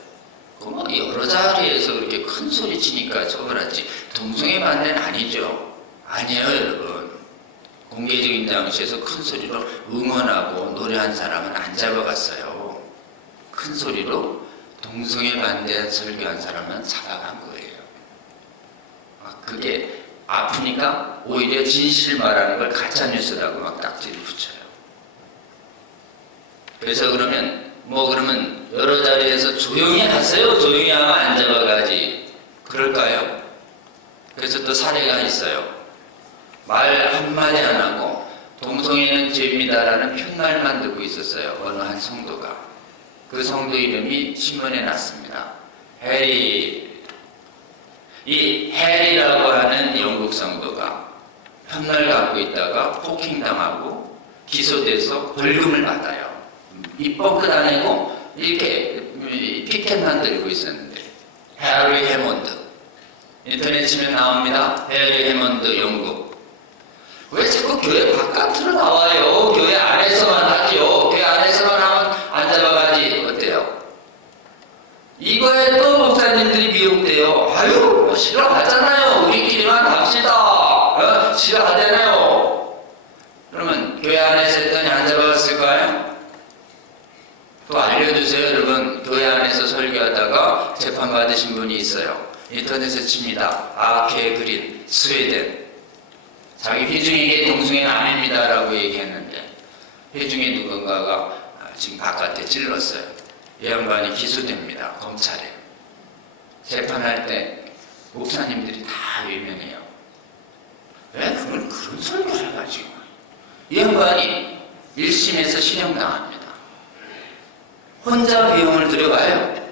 뭐 여러 자리에서 그렇게 큰 소리 치니까 처벌하지 동성애 반대는 아니죠. 아니에요, 여러분. 공개적인 장소에서 큰 소리로 응원하고 노래한 사람은 안 잡아갔어요. 큰 소리로 동성애 반대 설교한 사람은 잡아간 거예요. 그게 아프니까 오히려 진실을 말하는 걸 가짜뉴스라고 막 딱지를 붙여요. 그래서 그러면 여러 자리에서 조용히 하세요. 조용히 하면 안 잡아가지. 그럴까요? 그래서 또 사례가 있어요. 말 한마디 안 하고 동성애는 죄입니다라는 편말만 듣고 있었어요. 어느 한 성도가. 그 성도 이름이 신문에 났습니다. 해리. 이 해리라고 하는 영국 성도가 편말 갖고 있다가 폭행당하고 기소돼서 벌금을 받아요. 입 뻥끗 안 내고 이렇게 피켓만 들고 있었는데 해리 해몬드 인터넷 치면 나옵니다. 해리 해몬드 영국. 왜 자꾸 교회 바깥으로 나와요? 교회 안에서만 하죠. 교회 안에서만 하면 안 잡아가지. 어때요? 이거에 또 목사님들이 미혹돼요. 아유 뭐 싫어하잖아요. 우리끼리만 갑시다. 싫어하잖아요. 그러면 교회 안에서 했더니 안 잡아갔을까요? 또 알려주세요. 여러분 교회 안에서 설교하다가 재판받으신 분이 있어요. 인터넷에 칩니다. 아케 그린 스웨덴. 자기 회중에게 동성애는 아닙니다 라고 얘기했는데 회중에 누군가가 지금 바깥에 찔렀어요. 이 양반이 기소됩니다. 검찰에. 재판할 때 목사님들이 다 유명해요. 왜 그걸 그런 설교를 해가지고 이 양반이 1심에서 실형당합니다. 혼자 비용을 들여가요.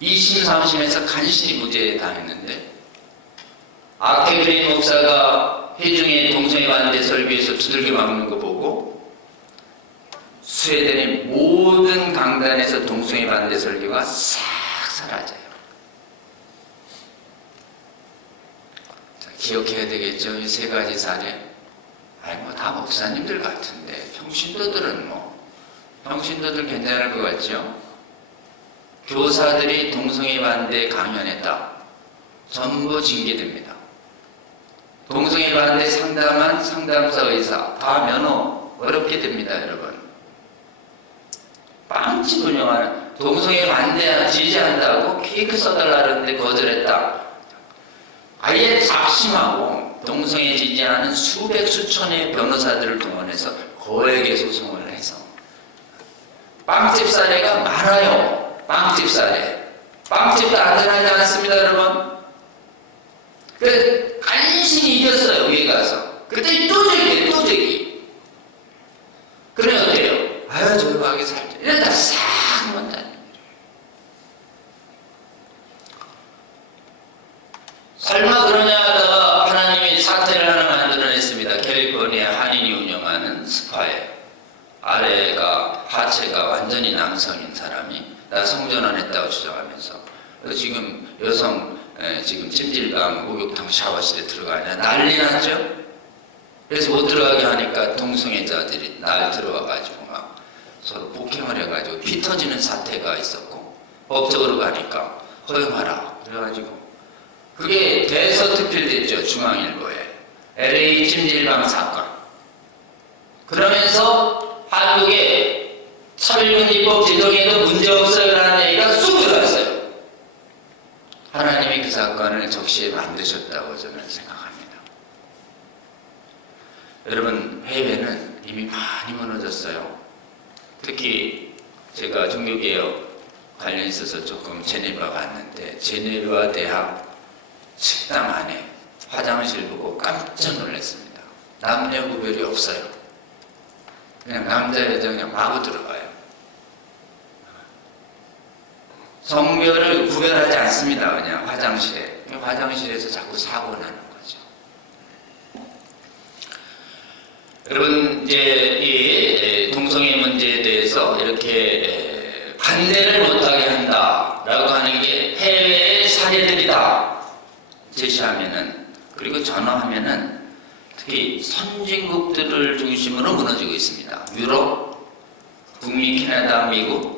2심, 3심에서 간신히 무죄 당했는데 아케그린 목사가 회중의 동성애 반대 설교에서 두들겨 맞는 거 보고 스웨덴의 모든 강단에서 동성애 반대 설교가 싹 사라져요. 자, 기억해야 되겠죠? 이 3가지 사례. 다 목사님들 같은데 평신도들은 평신도들 괜찮을 것 같죠? 교사들이 동성애 반대 강연했다. 전부 징계됩니다. 동성애 반대 상담한 상담사 의사 다 면허 어렵게 됩니다, 여러분. 빵집 운영하는 동성애 반대 지지한다고 케이크 써달라는데 거절했다. 아예 작심하고 동성애 지지하는 수백 수천의 변호사들을 동원해서 거액의 소송을 해서 빵집 사례가 많아요. 빵집 사례. 빵집도 안전하지 않습니다, 여러분. 간신히 이겼어요, 위에 가서. 그때 또 저기. 그러면 어때요? 아유, 조용하게 살자. 이러다 싹 문다. 설마 그러냐 하다가 하나님이 사태를 하나 만들어냈습니다. 캘리포니아 한인이 운영하는 스파에. 아래가, 하체가 완전히 남성인 사람이 나 성전 안 했다고 주장하면서 지금 여성 지금 찜질방, 목욕탕, 샤워실에 들어가냐 난리 났죠? 그래서 못 들어가게 하니까 동성애자들이 날 들어와가지고 막 서로 폭행을 해가지고 피 터지는 사태가 있었고 법적으로 가니까 허용하라 그래가지고 그게 대서특필됐죠. 중앙일보에 LA 찜질방 사건. 그러면서 한국의 차별금지법 제정에도 문제없어요라는 얘기가 쑥 들어갔어요. 하나님이 그 사건을 적시에 만드셨다고 저는 생각합니다. 여러분, 해외는 이미 많이 무너졌어요. 특히 제가 종교개혁 관련 있어서 조금 제네바 갔는데 제네바 대학 식당 안에 화장실 보고 깜짝 놀랐습니다. 남녀 구별이 없어요. 그냥 남자 여자 그냥 마구 들어가요. 성별을 구별하지 않습니다. 그냥 화장실에. 화장실에서 자꾸 사고 나는 거죠. 여러분, 이제 이 동성애 문제에 대해서 이렇게 반대를 못하게 한다라고 하는 게 해외의 사례들이다 제시하면은, 그리고 전화하면은 특히 선진국들을 중심으로 무너지고 있습니다. 유럽, 북미, 캐나다, 미국의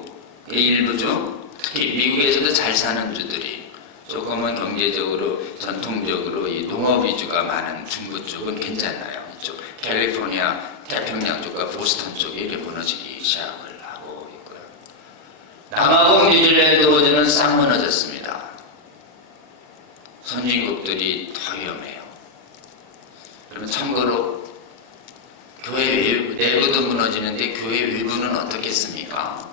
일부죠. 특히 미국에서도 잘 사는 주들이, 조금은 경제적으로 전통적으로 이 농업 위주가 많은 중부 쪽은 괜찮아요. 이쪽 캘리포니아 태평양 쪽과 보스턴 쪽이 이렇게 무너지기 시작을 하고 있고요. 남아공 뉴질랜드 호주는 싹 무너졌습니다. 선진국들이 더 위험해요. 그러면 참고로 교회 내부도 무너지는데 교회 외부는 어떻겠습니까?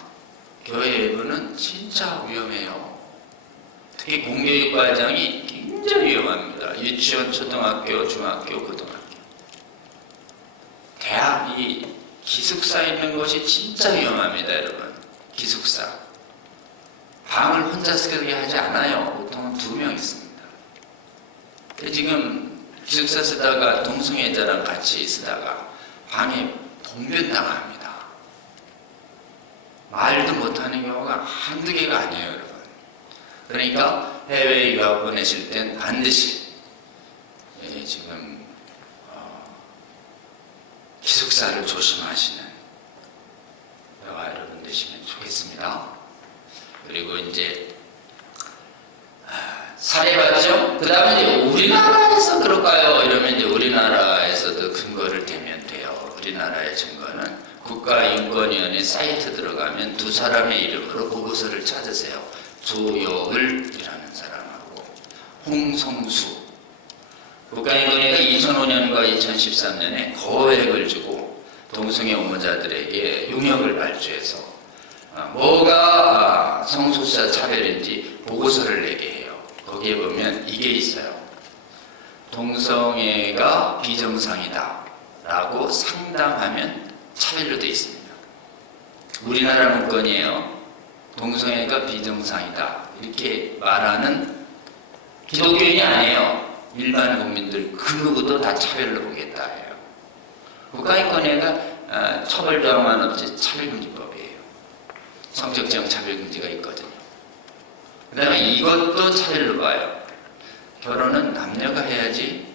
교회 외부는 진짜 위험해요. 특히 공교육 과정이 굉장히 위험합니다. 유치원, 초등학교, 중학교, 고등학교. 대학, 이 기숙사 있는 곳이 진짜 위험합니다, 여러분. 기숙사. 방을 혼자 쓰게 하지 않아요. 보통은 2명 있습니다. 지금 기숙사 쓰다가 동성애자랑 같이 쓰다가 방에 봉변당합니다. 말도 못하는 경우가 한두 개가 아니에요, 여러분. 그러니까 해외 유학 보내실 땐 반드시 지금 기숙사를 조심하시는 여가 여러분 되시면 좋겠습니다. 그리고 이제 사례 봤죠? 그 다음에 이제 우리나라에서 그럴까요? 이러면 이제 우리나라에서도 근거를 대면 돼요. 우리나라의 증거는 국가인권위원회 사이트 들어가면 2사람의 이름으로 보고서를 찾으세요. 조여을이라는 사람하고 홍성수. 국가인권위가 2005년과 2013년에 거액을 주고 동성애 옹호자들에게 용역을 발주해서 뭐가 성소수자 차별인지 보고서를 내게 해요. 거기에 보면 이게 있어요. 동성애가 비정상이다 라고 상담하면 차별로 되어 있습니다. 우리나라 문건이에요. 동성애가 비정상이다 이렇게 말하는 기독교인이 아니에요. 일반 국민들 그 누구도 다 차별로 보겠다 해요. 국가인권위가 처벌조항만 없이 차별금지법이에요. 성적지형 차별금지가 있거든요. 그 다음에 이것도 차별로 봐요. 결혼은 남녀가 해야지.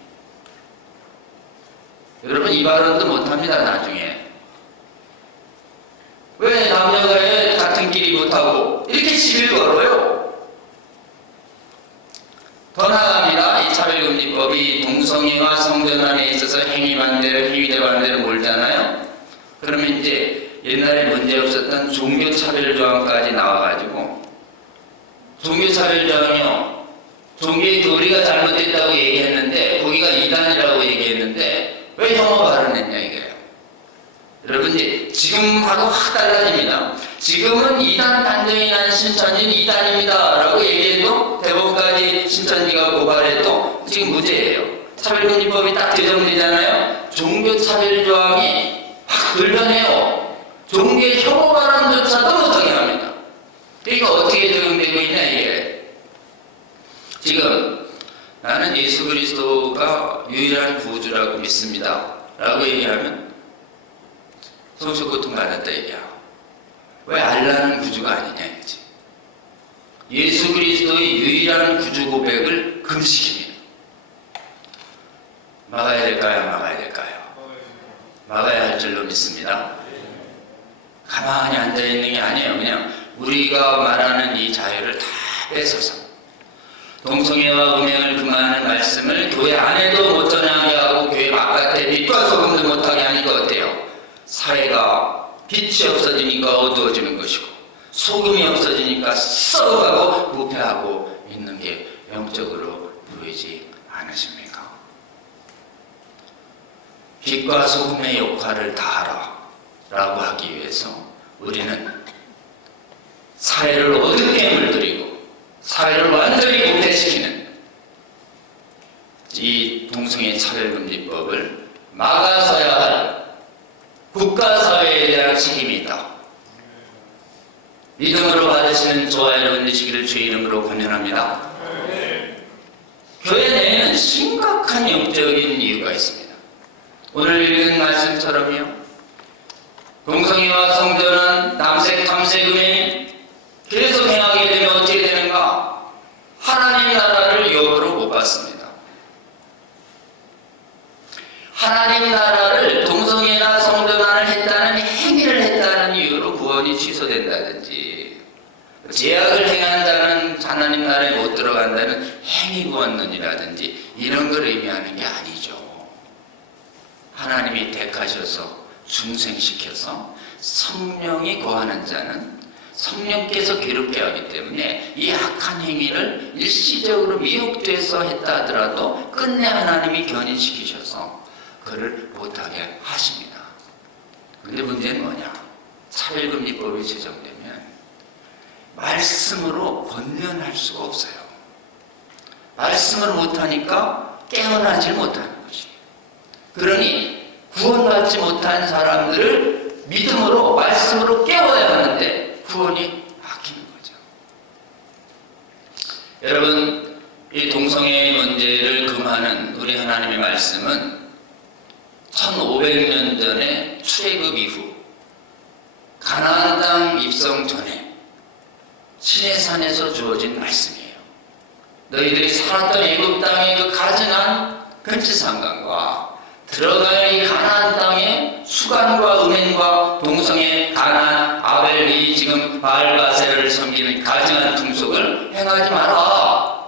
여러분 이 발언도 못합니다. 나중에 왜 남녀가 해 같은 길이 못하고 이렇게 시비를 걸어요. 더 나아갑니다. 이 차별금지법이 동성애와 성전환에 있어서 행위 반대를 행위대 반대를 몰잖아요. 그러면 이제 옛날에 문제 없었던 종교차별조항까지 나와가지고, 종교차별조항이요, 종교의 교리가 잘못됐다고 얘기했는데 거기가 이단이라고 얘기했는데 왜 혐오 발언했냐 이거예요. 여러분 이제 지금하고 확 달라집니다. 지금은 이단 판정이 난 신천지는 이단입니다 라고 얘기해도, 대법원까지 신천지가 고발해도 지금 무죄예요. 차별금지법이 딱 제정되잖아요. 종교차별조항이 확 불변해요. 종교의 혐오 발언조차도 못하게 합니다. 그러니까 어떻게 적용되고 있냐 이게. 지금 나는 예수 그리스도가 유일한 구주라고 믿습니다 라고 얘기하면 성적고통 받았다 얘기야. 왜 알라는 구주가 아니냐 이거지. 예수 그리스도의 유일한 구주 고백을 금지시킵니다. 막아야 될까요? 막아야 될까요? 막아야 할 줄로 믿습니다. 가만히 앉아있는 게 아니에요. 그냥 우리가 말하는 이 자유를 다 뺏어서 동성애와 음행을 금하는 말씀을 교회 안에도 못 전하게 하고 교회 바깥에 빛과 소금도 못하게 하니까 어때요? 사회가 빛이 없어지니까 어두워지는 것이고 소금이 없어지니까 썩어가고 부패하고 있는 게 영적으로 보이지 않으십니까? 빛과 소금의 역할을 다하라 라고 하기 위해서 우리는 사회를 어둡게 물들이고 사회를 완전히 부패시키는 이 참새금리법을 막아서야 할 국가사회에 대한 책임이 있다. 믿음으로 받으시는 저와 여러분 되시기를 주의 이름으로 권면합니다. 교회 내에는 심각한 영적인 이유가 있습니다. 오늘 읽은 말씀처럼요, 동성애와 성전은 남색 탐색음에 계속 행하게 되면 어떻게 되는가? 하나님 나라를 유업으로 못 받습니다. 하나님 나라를 동성애나 성전환을 했다는 행위를 했다는 이유로 구원이 취소된다든지, 제약을 행한다는 하나님 나라에 못 들어간다는 행위 구원론이라든지 이런 걸 의미하는 게 아니죠. 하나님이 택하셔서 중생시켜서 성령이 거하는 자는 성령께서 괴롭게 하기 때문에 이 악한 행위를 일시적으로 미혹돼서 했다 하더라도 끝내 하나님이 견인시키셔서 그를 못하게 하십니다. 그런데 문제는 뭐냐? 차별금리법이 제정되면 말씀으로 권면할 수가 없어요. 말씀을 못하니까 깨어나질 못하는 것이에요. 그러니 구원받지 못한 사람들을 믿음으로 말씀으로 깨워야 하는데 구원이 막히는 거죠. 여러분, 이 동성애 문제를 금하는 우리 하나님의 말씀은 1500년 전에 출애굽 이후 가나안 땅 입성 전에 시내산에서 주어진 말씀이에요. 너희들이 살았던 애굽 땅의 그 가증한 근치상간과 들어갈 이 가나안 땅에 수간과 음행과 동성애, 가나안, 아벨이 지금 바알과 아세라를 섬기는 가증한 풍속을 행하지 마라.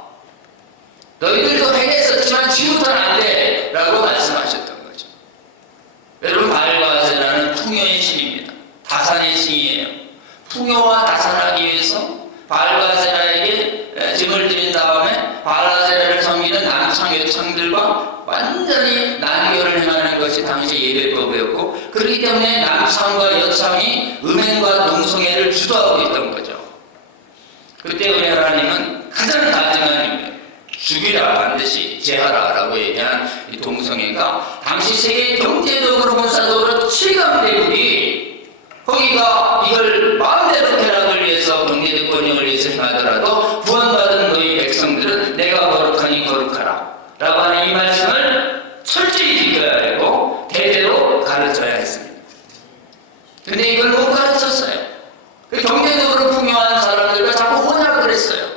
너희들도 행했었지만 지금부터는 안 돼 라고 말씀하셨던 거죠. 여러분, 바알과 아세라는 풍요의 신입니다. 다산의 신이에요. 풍요와 다산하기 위해서 바알과 아세라에게 짐을 드린 다음에 바알과 아세라를 섬기는 남창 여창들과 완전히 난교를 행하는 것이 당시 예배법이었고, 그렇기 때문에 남창과 여창이 음행과 동성애를 주도하고 있던 거죠. 그때 우리 하나님은 가장 가증한 죽이라, 반드시 제하라 라고 얘기한 이 동성애가 당시 세계 경제적으로 군사적으로 최강대국이 거기가 이걸 마음대로 쾌락을 위해서 경제적 번영을 위해서 행하더라도 구원받은 너희 백성들은 내가 거룩하니 거룩하라 라고 하는 이 말씀을 철저히 지켜야 하고 대대로 가르쳐야 했습니다. 근데 이걸 못 가르쳤어요. 그 경제적으로 풍요한 사람들과 자꾸 혼합을 했어요.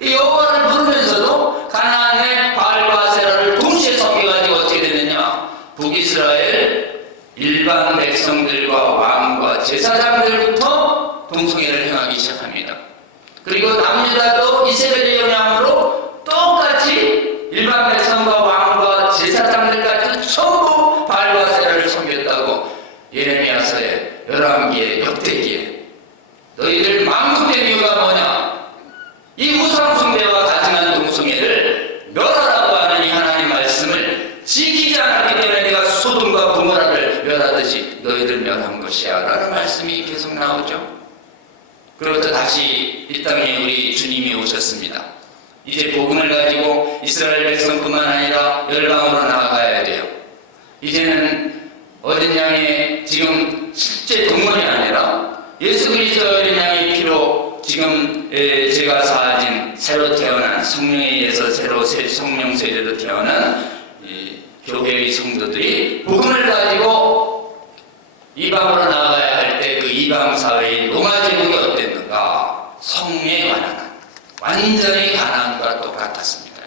이 여호와를 부르면서도 가나안의 바알과 아세라를 동시에 섬겨가지고 어떻게 되느냐? 북이스라엘 일반 백성들과 왕과 제사장들부터 동성애를 행하기 시작합니다. 그리고 남유다도 이세벨의 영향으로 똑같이 일반 백성과 왕과 제사장들까지도 전부 바알과 아세라를 섬겼다고 예레미야서에 11기에 역대기에 너희들 망국된 이유가 뭐냐? 이 우상숭배와 가증한 동성애를 멸하라고 하는 이 하나님 말씀을 지키지 않았기 때문에 내가 소돔과 고모라를 멸하듯이 너희들 멸한 것이야 라는 말씀이 계속 나오죠. 그리고 또 다시 이 땅에 우리 주님이 오셨습니다. 이제 복음을 가지고 이스라엘 백성뿐만 아니라 열방으로 나아가야 돼요. 이제는 어린 양의 지금 실제 동물이 아니라 예수 그리스도 어린 양의 피로 지금 제가 사진 새로 태어난 성령에 의해서 새로 성령 세대로 태어난 교회의 성도들이 복음을 가지고 이방으로 나아가야 할 때 그 이방 사회인 로마 제국이 어땠는가? 성에 관한 완전히 가나안과 똑같았습니다.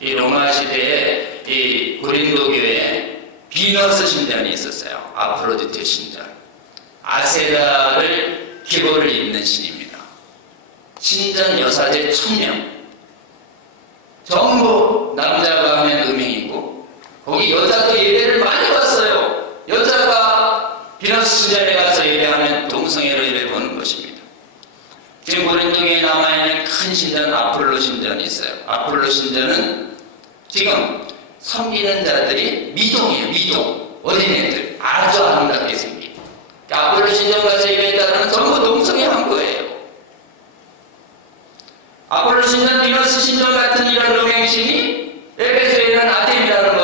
이 로마 시대에 이 고린도 교회에 비너스 신전이 있었어요. 아프로디테 신전. 아세라를 기고를 잇는 신입니다. 신전 여사제 1000명. 전부 남자가 하면 음행이고 거기 여자도 예배를 많이 봤어요. 여자가 비너스 신전에 가서 예배하면 동성애로 예배 보는 것입니다. 지금 고린도에 남아있는 큰 신전 아폴로 신전이 있어요. 아폴로 신전은 지금 섬기는 자들이 미동이에요. 미동. 어린애들. 아주 아름답게 생긴. 아폴로 신전 가서 예배했다는 전부 동성애 한 거예요. 아폴로 신전, 비너스 신전 같은 이런 음행신이 에베소에 있는 아템이라는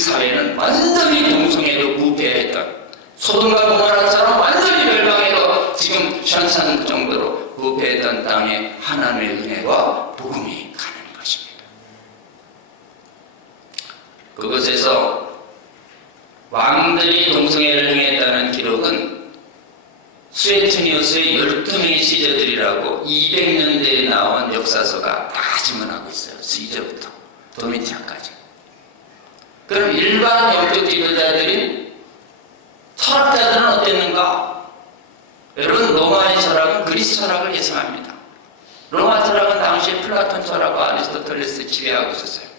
사회는 완전히 동성애로 부패했던, 소돔과 고모라처럼 완전히 멸망해도 지금 현상 정도로 부패했던 땅에 하나님의 은혜와 복음이 가는 것입니다. 그곳에서 왕들이 동성애를 행했다는 기록은 수에트니우스의 12명의 시저들이라고 200년대에 나온 역사서가 다 증언하고 있어요. 시저부터 도미티아까지. 그럼 일반 영적 지도자들인 철학자들은 어땠는가? 여러분, 로마의 철학은 그리스 철학을 예상합니다. 로마 철학은 당시에 플라톤 철학과 아리스토텔레스 지배하고 있었어요.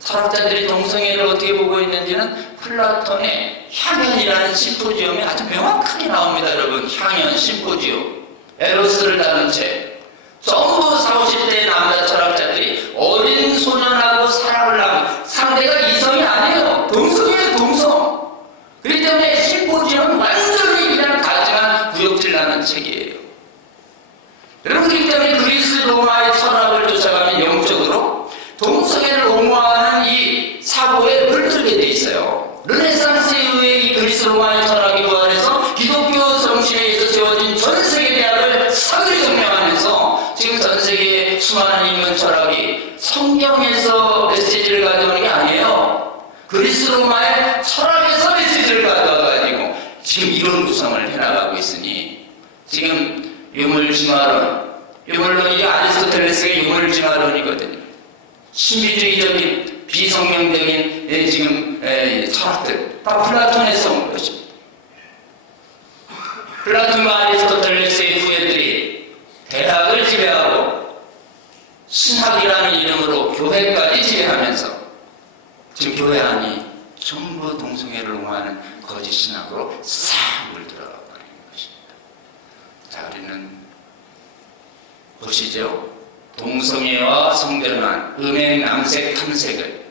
철학자들이 동성애를 어떻게 보고 있는지는 플라톤의 향연이라는 심포지엄에 아주 명확하게 나옵니다. 여러분, 향연 심포지엄, 에로스를 다룬 책. 전부 40, 50대의 남자 철학자들이 어린 소년하고 사랑을 하면 상대가 이성이 아니에요. 동성이에요, 동성. 그렇기 때문에 심포지엄은 완전히 그냥 다정한 구역질 나는 책이에요. 여러분, 그렇기 때문에 그리스 로마의 철학을 쫓아가면 영적으로 동성애를 옹호하는 이 사고에 물들게 돼 있어요. 르네상스 이후에 이 그리스 로마의 철학이 부활해서 기독교 정신에 의해서 세워진 전 세계 대학을 사그리 점령하면서 지금 전 세계의 수많은 인문 철학이 성경에서 메시지를 가져오는 게 아니에요. 그리스 로마의 철학에서 메시지를 가져와가지고 지금 이론 구성을 해나가고 있으니, 지금 유물론이 아리스토텔레스의 유물진화론이거든요. 신비주의적인 비성경적인 지금 철학들 다 플라톤에서 온 것입니다. 플라톤과 아리스토텔레스의 후예들이 대학을 지배하고 신학이라는 이름으로 교회까지 지배하면서 지금 교회 안이 전부 동성애를 옹호하는 거짓 신학으로 싹 물들어가 버리는 것입니다. 자, 우리는 보시죠. 동성애와 성별만, 음행, 남색, 탐색을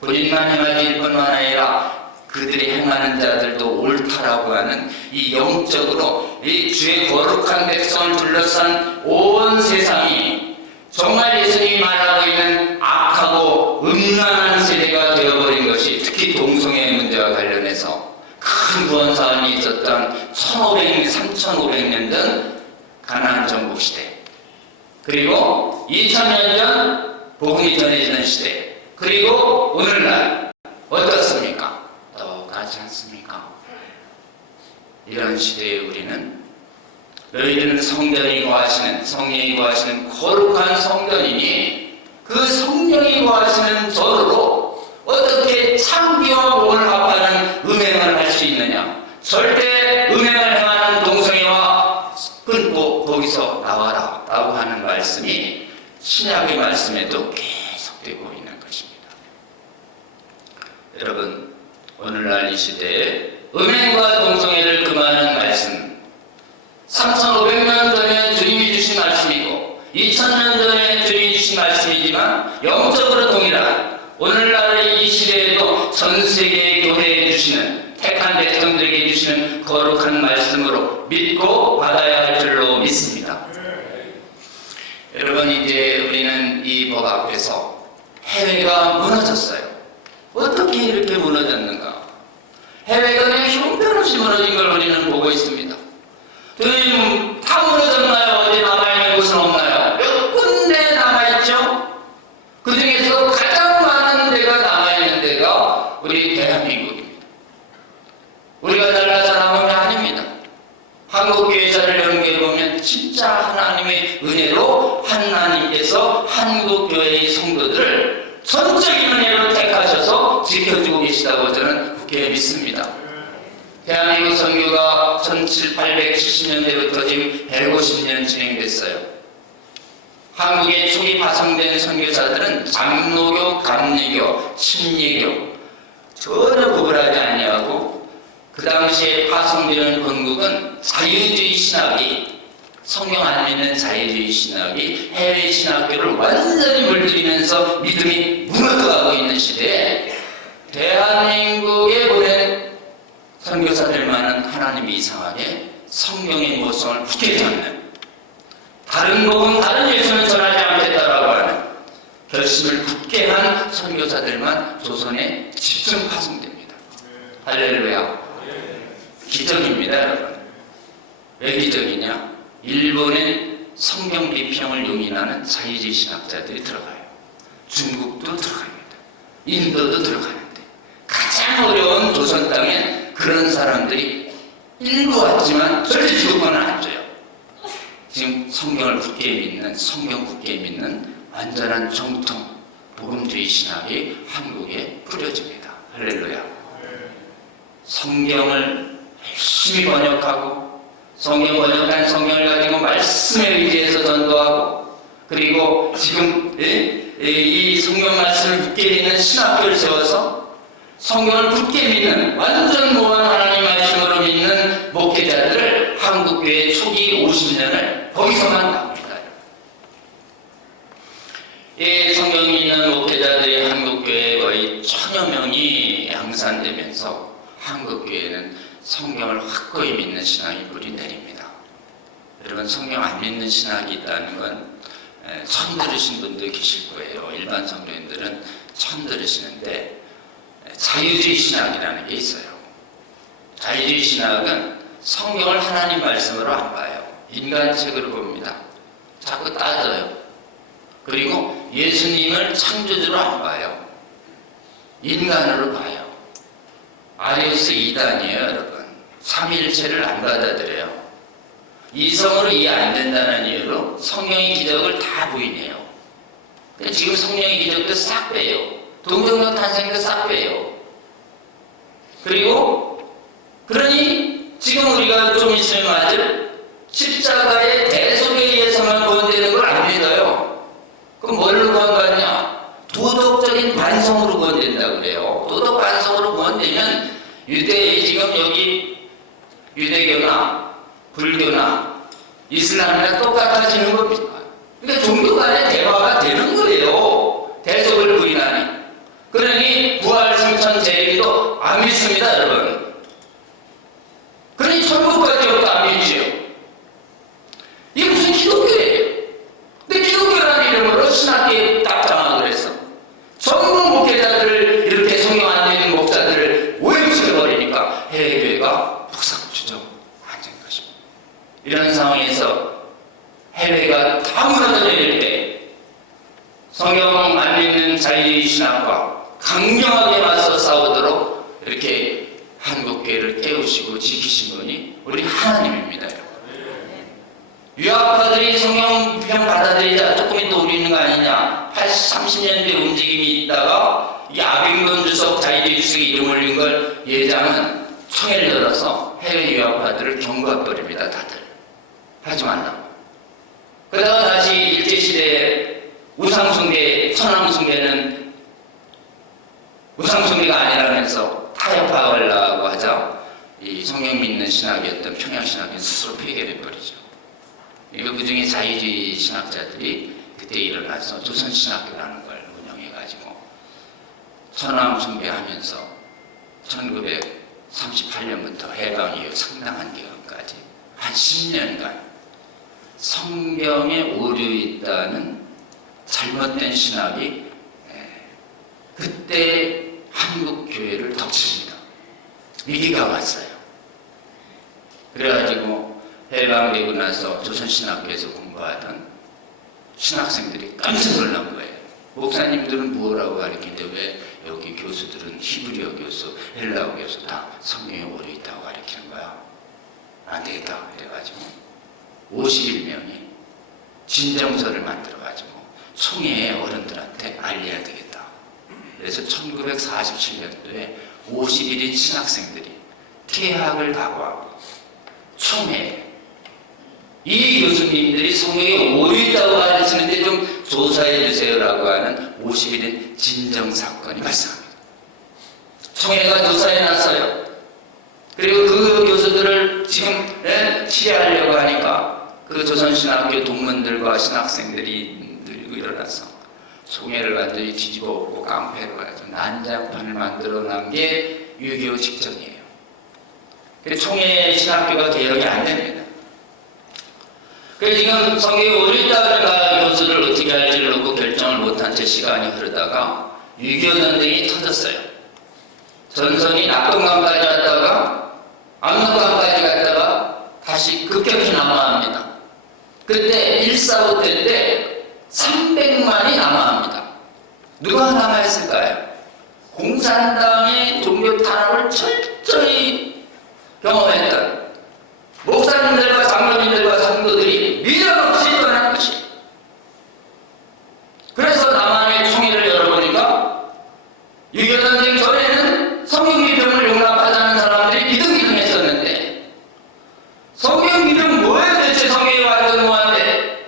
본인만 행하지 일 뿐만 아니라 그들이 행하는 자들도 옳다라고 하는 이 영적으로 이 주의 거룩한 백성을 둘러싼 온 세상이 정말 예수님이 말하고 있는 악하고 음란한 세대가 되어버린 것이, 특히 동성애 문제와 관련해서 큰 구원 사안이 있었던 3500년 전 가나안 정복 시대, 그리고 2000년 전 복음이 전해지는 시대, 그리고 오늘날 어떻습니까? 똑같지 않습니까? 이런 시대에 우리는 너희들은 성전이 거하시는, 성령이 거하시는 거룩한 성전이니 그 성령이 거하시는 저로 어떻게 창기와 몸을 합하는 음행을 할 수 있느냐? 절대 음행을 행하는 동성애와 끊고 거기서 나와라 라고 하는 말씀이 신약의 말씀에도 계속되고 있는 것입니다. 여러분, 오늘날 이 시대에 음행과 동성애를 금하는 말씀, 3500년 전에 주님이 주신 말씀이고 2000년 전에 주님이 주신 말씀이지만 영적으로 동일한 오늘날의 이 시대에도 전 세계 교회에 주시는, 택한 백성들에게 주시는 거룩한 말씀으로 믿고 받아야 할 줄로 믿습니다. 여러분, 이제 우리는 이 법 앞에서 해외가 무너졌어요. 어떻게 이렇게 무너졌는가? 해외가 그냥 형편없이 무너진 걸 우리는 보고 있습니다. 교수님, 다 무너졌나요? 어디 남아있는 곳은 없나요? 몇 군데 남아있죠? 그 중에서 가장 많은 데가 남아있는 데가 우리 대한민국입니다. 우리가 잘나서 남은 게 아닙니다. 한국교회사를 연구해보면 진짜 하나님의 은혜로 하나님께서 한국교회의 성도들을 전적인 은혜로 택하셔서 지켜주고 계시다고 저는 굳게 믿습니다. 대한민국 선교가 1870년대부터 지금 150년 진행됐어요. 한국에 초기 파송된 선교사들은 장로교, 감리교, 침례교 전혀 구분하지 아니하고, 그 당시에 파송되는 본국은 자유주의 신학이, 성경 안 믿는 자유주의 신학이 해외 신학교를 완전히 물들이면서 믿음이 무너져가고 있는 시대에 대한민국에 보낸 선교사들만은 하나님이 이상하게 성경의 모성을 굳게 잡는, 다른 복음, 다른 예수는 전하지 않겠다라고 하는 결심을 굳게 한 선교사들만 조선에 집중 파송됩니다. 할렐루야. 기적입니다, 여러분. 왜 기적이냐? 일본의 성경 비평을 용인하는 자유주의 신학자들이 들어가요. 중국도 들어갑니다. 인도도 들어가는데 가장 어려운 조선 땅에 그런 사람들이 일부 왔지만 절대 죽어는 안 줘요. 지금 성경을 굳게 믿는, 성경 굳게 믿는 완전한 정통 복음주의 신학이 한국에 뿌려집니다. 할렐루야. 성경을 열심히 번역하고 성경 번역한 성경을 가지고 말씀에 의지해서 전도하고 그리고 지금 이 성경 말씀을 굳게 믿는 신학교를 세워서 성경을 굳게 믿는 완전 무한 하나님 말씀으로 믿는 목회자들을 한국교회 초기 50년을 거기서만 나옵니다. 이 성경 믿는 목회자들이 한국교회에 거의 1000여 명이 양산되면서 한국교회는 성경을 확고히 믿는 신학이 뿌리 내립니다. 여러분, 성경 안 믿는 신학이 있다는 건 처음 들으신 분도 계실 거예요. 일반 성도인들은 처음 들으시는데 자유주의 신학이라는 게 있어요. 자유주의 신학은 성경을 하나님 말씀으로 안 봐요. 인간책으로 봅니다. 자꾸 따져요. 그리고 예수님을 창조주로 안 봐요. 인간으로 봐요. 아리우스 2단이에요, 여러분. 삼위일체를 안 받아들여요. 이성으로 이해 안 된다는 이유로 성령의 기적을 다 부인해요. 지금 성령의 기적도 싹 빼요. 동정녀 탄생도 싹 빼요. 그러니 지금 우리가 좀 있으면 맞을 십자가의 대속에 의해서만 구원되는 걸 안 믿어요. 그럼 뭘로 구원받냐? 도덕적인 반성으로 구원된다고 그래요. 도덕 반성으로 구원되면 지금 여기 유대교나 불교나 이슬람이랑 똑같아지는 겁니다. 그러니까 종교 간의 대화가 되는 거예요. 대속을 부인하니. 그러니 부활, 승천, 재림도 안 믿습니다, 여러분. 그러니 천국까지도 안 믿지요. 이게 무슨 기독교예요? 근데 기독교라는 이름으로 신학계에 딱장하고 그랬어. 전부 목회자들을 이렇게 성경 안 되는 목사들을 오염시켜버리니까 해외교회가 북상추적 안 된 것입니다. 이런 상황에서 해외가 다 무너져 내릴 때 성경 안 믿는 자유주의 신학과 강경하게 맞서 싸우도록 이렇게 한국교회를 깨우시고 지키신 분이 우리 하나님입니다. 유학파들이 성경 비평 받아들이자 조금 더 우리는 거 아니냐. 30년대 움직임이 있다가 이 아빙돈 주석 자유주의 주석이 이름 올린 걸 예장은 총회를 열어서 해외 유학파들을 경고해버립니다. 다들 하지 말라고. 그러다가 다시 일제시대에 우상숭배, 천황숭배는 우상숭배가 아니라면서 타협하려고 하자 이 성경 믿는 신학이었던 평양신학이 스스로 폐결해버리죠. 그 중에 자유주의 신학자들이 그때 일어나서 조선신학교라는 걸 운영해가지고 천황 숭배하면서 1938년부터 해방 이후 상당한 기간까지 한 10년간 성경에 오류 있다는 잘못된 신학이 그때 한국 교회를 덮칩니다. 위기가 왔어요. 그래가지고 해방되고 나서 조선신학교에서 공부하던 신학생들이 깜짝 놀란 거예요. 목사님들은 뭐라고 가르치는데 왜 여기 교수들은 히브리어 교수, 헬라어 교수 다 성경에 오류 있다고 가르치는 거야? 안 되겠다. 그래가지고 51명이 진정서를 만들어가지고 총회의 어른들한테 알려야 되겠다. 그래서 1947년도에 51인 신학생들이 퇴학을 각오하고 총회에 이 교수님들이 성경에 오류 있다고 가르치는데 좀 조사해 주세요라고 하는 51인 진정사건이 발생합니다. 총회가 조사해 놨어요. 그리고 그 교수들을 지금 치료하려고 하니까 그 조선신학교 동문들과 신학생들이 들고 일어나서 총회를 완전히 뒤집어 엎고 깡패로 가지고 난장판을 만들어 놓은 게 6.25 직전이에요. 총회 신학교가 개혁이 안 됩니다. 그래서 지금 성경에 오류 있다는 교수를 어떻게 할지를 놓고 결정을 못한 한참 시간이 흐르다가 6.25 전쟁이 터졌어요. 전선이 낙동강까지 갔다가 압록강까지 갔다가 다시 급격히 남하합니다. 그때 1.45 때 300만이 남하합니다. 누가 남아있을까요? 공산당의 종교 탄압을 철저히 경험했던 목사님들과 장로님들과 성도들이 미련 없이 떠난 것이. 그래서 남한의 총회를 열어보니까 6.25 전쟁 전에는 성경 믿음을 용납하자는 사람들이 비등비등했었는데, 성경 믿음 뭐예요? 대체 성경이 완전 무한대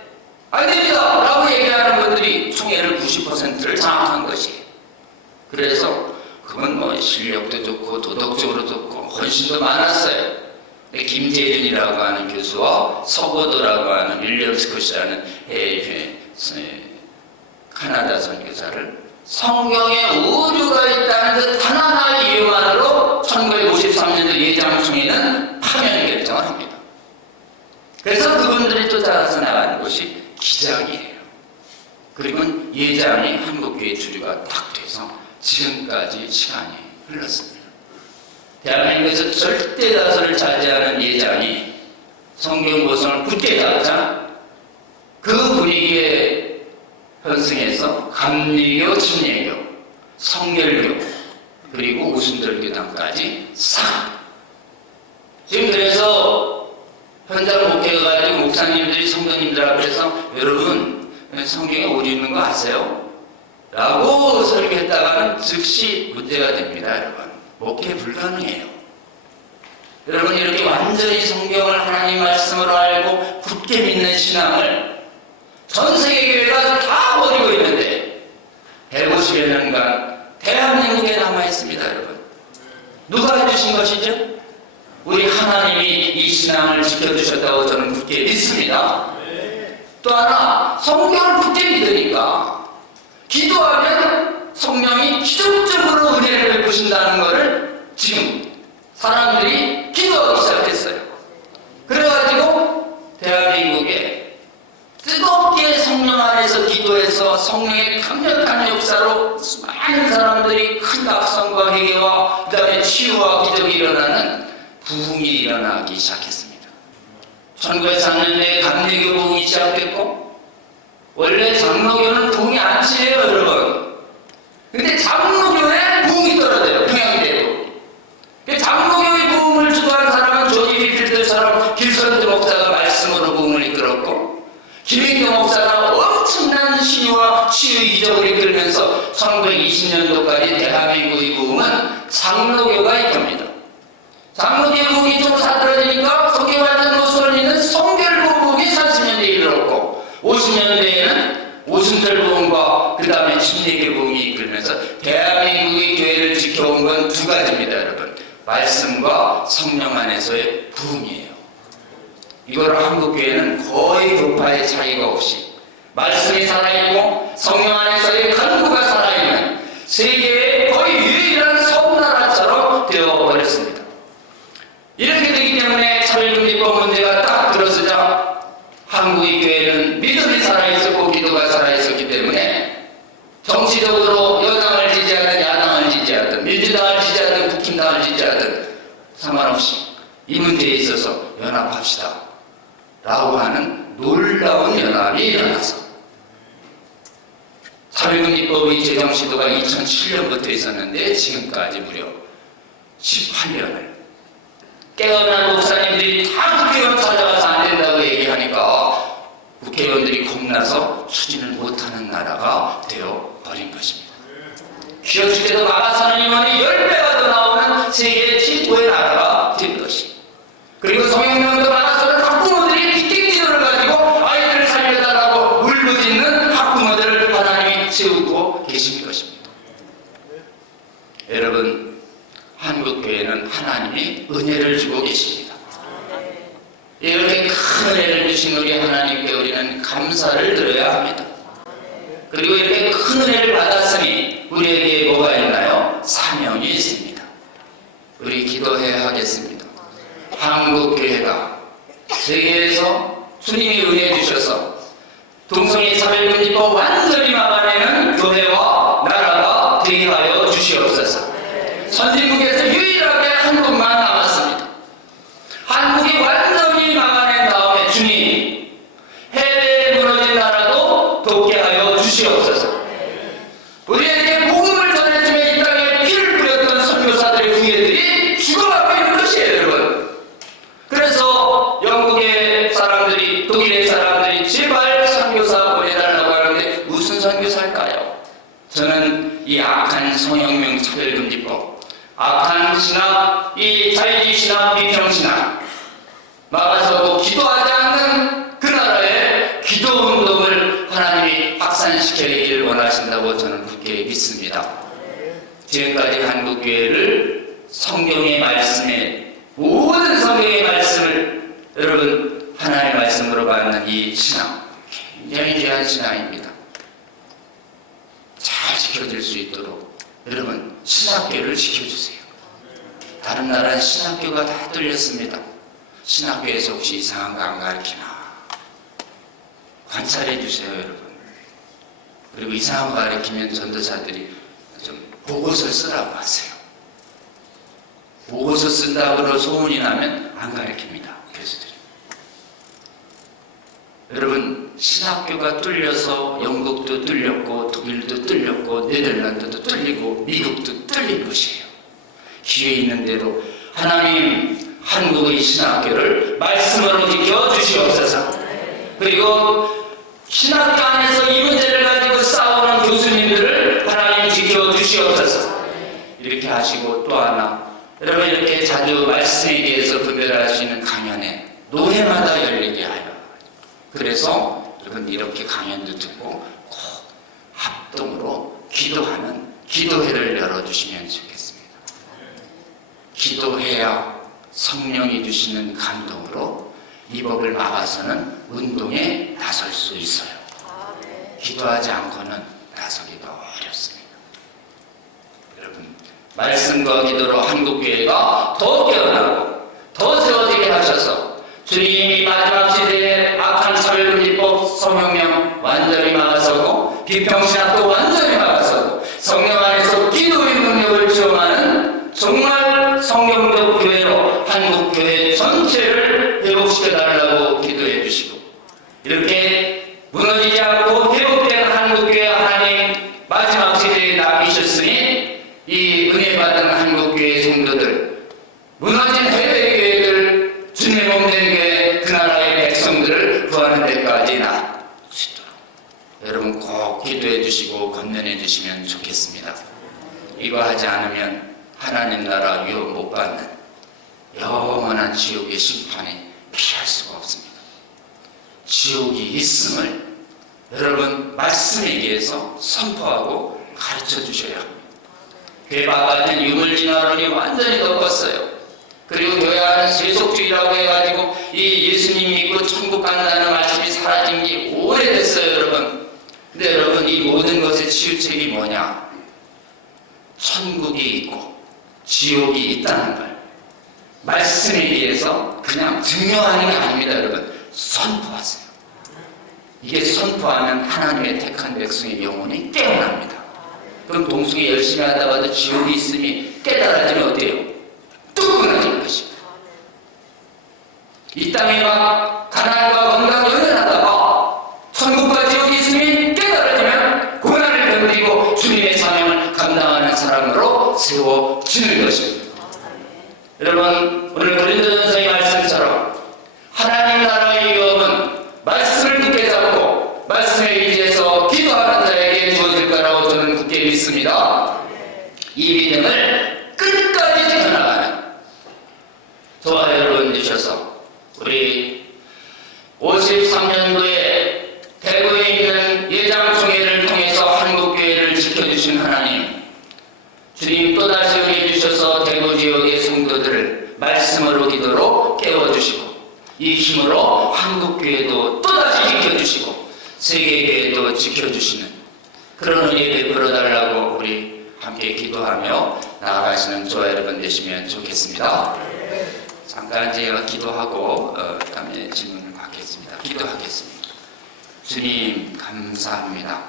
안 됩니다 라고 얘기하는 분들이 총회를 90%를 장악한 것이. 그래서 그건 뭐 실력도 좋고 도덕적으로 좋고 헌신도 많았어요. 김재준이라고 하는 교수와 서고도라고 하는 윌리엄 스콧이라는 카나다 선교사를 성경에 오류가 있다는 그 단 하나의 이유만으로 1953년도 예장총회는 파면 결정을 합니다. 그래서 그분들이 쫓아서 나가는 곳이 기장이에요. 그리고 예장이 한국교회 주류가 딱 돼서 지금까지 시간이 흘렀습니다. 대한민국에서 절대 다수를 차지하는 예장이 성경 보성을 굳게 잡자 그 분위기에 현승해서 감리교, 침례교, 성결교, 그리고 오순절교단까지 싹. 지금 그래서 현장 목회가가지고 목사님들이 성도님들 앞에서 여러분 성경에 오류 있는 거 아세요? 라고 설교했다가는 즉시 문제가 됩니다. 여러분 목회 불가능해요. 여러분 이렇게 완전히 성경을 하나님 말씀으로 알고 굳게 믿는 신앙을 전 세계 교회가 다 버리고 있는데 150여 년간 대한민국에 남아있습니다. 여러분 누가 해주신 것이죠? 우리 하나님이 이 신앙을 지켜주셨다고 저는 굳게 믿습니다. 또 하나 성경을 굳게 믿으니까 기도하면 성령이 기적적으로 은혜를 베푸신다는 것을 지금 사람들이 기도하기 시작했어요. 그래가지고 대한민국에 뜨겁게 성령 안에서 기도해서 성령의 강력한 역사로 많은 사람들이 큰 각성과 회개와 그 다음에 치유와 기적이 일어나는 부흥이 일어나기 시작했습니다. 1903년에 감리교 부흥이 시작됐고, 원래 장로교는 부흥이 안 치래요 여러분. 근데 장로교에 부흥이 떨어져요. 평양대로. 장로교의 부흥을 주도한 사람은 조지 휘필드처럼 길선주 목사가 말씀으로 부흥을 이끌었고, 김인교 목사가 엄청난 신유와 치유 이적을 이끌면서 1920년도까지 대한민국의 부흥은 장로교가 이끕니다. 장로교의 부흥이 좀 사그라지니까 성경활동 노선이는 성결부 부흥이 30년대에 이르렀고, 50년대에는 오순절 부흥과 그 다음에 침례교 부흥이 이끌면서 대한민국의 교회를 지켜온 건 두 가지입니다. 여러분 말씀과 성령 안에서의 부흥이에요. 이걸 한국교회는 거의 교파의 차이가 없이 말씀이 살아있고 성령 안에서의 간구가 살아있는 세계의 거의 유일한 섬나라처럼 되어버렸습니다. 이렇게 되기 때문에 차별금지법 문제가 딱 들어서자 한국의 교회는 믿음이 살아있었고 기도가 살아있었기 때문에 정치적으로 여당을 지지하든 야당을 지지하든 민주당을 지지하든 국힘당을 지지하든 상관없이 이 문제에 있어서 연합합시다 라고 하는 놀라운 연합이 일어나서 차별금지법의 제정 시도가 2007년부터 있었는데 지금까지 무려 18년을 깨어난 목사님들이 다 국회의원 찾아가서 안 된다고 얘기하니까 국회의원들이 겁나서 추진을 못하는 나라가 되어버린 것입니다. 취업 때도 나가서는 인원이 10배가 더 나오는 세계 최고의 나라가 된 것이. 그리고 성형명도 나가서는 학부모들이 빅빅기도를 가지고 아이들을 살려달라고 울부짖는 학부모들을 하나님이 세우고 계신 것입니다. 여러분 한국교회는 하나님이 은혜를 주고 계십니다. 이렇게 큰 은혜를 주신 우리 하나님께 우리는 감사를 드려야 합니다. 그리고 이렇게 큰 은혜를 받았으니 우리에게 뭐가 있나요? 사명이 있습니다. 우리 기도해야 하겠습니다. 한국교회가 세계에서 주님이 은혜 주셔서 동성애 차별금지법 완전히 막아내는 교회와 나라가 되게 하여 주시옵소서. 선진국에서 유일하게 한국만 남았습니다. 한국이 완전히 막아낸 다음에 주님, 해외에 무너진 나라도 돕게 하여 주시옵소서. 우리에게 복음을 전해주며 이 땅에 피를 뿌렸던 선교사들의 후예들이 죽어가고 있는 것이에요, 여러분. 그래서 영국의 사람들이, 독일의 사람들이 제발 선교사 보내달라고 하는데 무슨 선교사일까요? 저는 이 악한 성혁명 차별금지법, 악한 신학, 이 자유주의 신학, 비평신학 막아서고 기도하지 않는 그 나라의 기도운동을 하나님이 확산시키기를 원하신다고 저는 굳게 믿습니다. 지금까지 한국교회를 성경의 말씀에, 모든 성경의 말씀을 여러분 하나님의 말씀으로 받는 이 신앙, 굉장히 귀한 신앙입니다. 잘 지켜질 수 있도록 여러분 신학교를 지켜주세요. 다른 나라는 신학교가 다 뚫렸습니다. 신학교에서 혹시 이상한 거 안 가르치나 관찰해 주세요, 여러분. 그리고 이상한 거 가르치면 전도사들이 좀 보고서 쓰라고 하세요. 보고서 쓴다고 소문이 나면 안 가르칩니다, 교수들이. 여러분, 신학교가 뚫려서 영국도 뚫렸고 독일도 뚫렸고 네덜란드도 뚫리고 미국도 뚫린 것이에요. 기회 있는 대로 하나님 한국의 신학교를 말씀으로 지켜주시옵소서. 그리고 신학교 안에서 이 문제를 가지고 싸우는 교수님들을 하나님 지켜주시옵소서. 이렇게 하시고 또 하나, 여러분 이렇게 자주 말씀에 대해서 분별할 수 있는 강연에 노회마다 열리게 하여, 그래서 여러분 이렇게 강연도 듣고 꼭 합동으로 기도하는 기도회를 열어주시면 좋겠습니다. 기도해야 성령이 주시는 감동으로 이 법을 막아서는 운동에 나설 수 있어요. 기도하지 않고는 나서기가 어렵습니다. 여러분, 말씀과 기도로 한국교회가 더 깨어나고 더 세워지게 하셔서 주님이 마지막 시대에 악한 차별금지법 성혁명 완전히 막아서고 비평신학도 완전히 막아서고 성령 안에서 기도의 능력을 체험하는 정말 성경적 교회로 한국교회 전체를 회복시켜달라고 기도해 주시고, 이렇게 무너지지 않고 회복된 한국교회 하나님 마지막 시대에 남기셨으니 이 은혜 받은 한국교회 성도들, 무너진 해외교회들, 주님의 몸된 교회 그 나라의 백성들을 구하는 데까지 나아갈 수 있도록 여러분 꼭 기도해 주시고 건면해 주시면 좋겠습니다. 이거 하지 않으면 하나님 나라 유업 못 받는 영원한 지옥의 심판에 피할 수가 없습니다. 지옥이 있음을 여러분 말씀에 의해서 선포하고 가르쳐 주셔야 합니다. 교회 바깥은 유물진화론이 완전히 덮었어요. 그리고 교회 안은 세속주의라고 해가지고 이 예수님 믿고 천국 간다는 말씀이 사라진 게 오래됐어요, 여러분. 근데 여러분 이 모든 것의 치유책이 뭐냐? 천국이 있고 지옥이 있다는 걸 말씀에 의해서 그냥 증명하는 게 아닙니다, 여러분. 선포하세요. 이게 선포하면 하나님의 택한 백성의 영혼이 깨어납니다. 그럼 동성애 열심히 하다가도 지옥이 있음이 깨달아지면 어때요? 뚝 끊어지는 것입니다. 이 땅에 막 가난과 건강 연연하다가 천국과 지옥이 있음이 깨달아지면 고난을 견디고 주님의 사명을 감당하는 사람으로 세워지는 것입니다. 여러분, 오늘 고린도전서의 말씀처럼 하나님 나라의 유업은 말씀을 굳게 잡고 말씀에 의지해서 기도하는 자에게 주어질 거라고 저는 굳게 믿습니다. 이 믿음을 끝까지 지켜나가는 저와 여러분 되셔서 우리 53년도에 대구에 있는 예장총회를 통해서 한국교회를 지켜주신 하나님, 주님 또다시 은혜 주셔서 대구 지역의 성도들을 말씀으로 기도로 깨워주시고 이 힘으로 한국교회도 또다시 지켜주시고 세계교회도 지켜주시는 그런 은혜 베풀어달라고 우리 함께 기도하며 나아가시는 저와 여러분 되시면 좋겠습니다. 잠깐 제가 기도하고 그다음에 질문을 받겠습니다. 기도하겠습니다. 주님 감사합니다.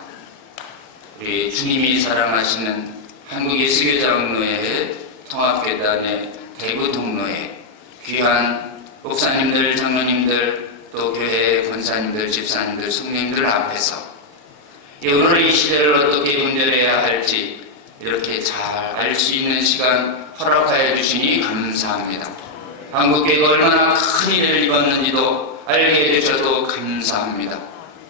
우리 주님이 사랑하시는 한국의 수교장로회 통합교단의 대구 동로회 귀한 목사님들, 장로님들, 또 교회 권사님들, 집사님들, 성령님들 앞에서 오늘 이 시대를 어떻게 분별해야 할지 이렇게 잘 알 수 있는 시간 허락하여 주시니 감사합니다. 한국교회가 얼마나 큰 일을 입었는지도 알게 해주셔도 감사합니다.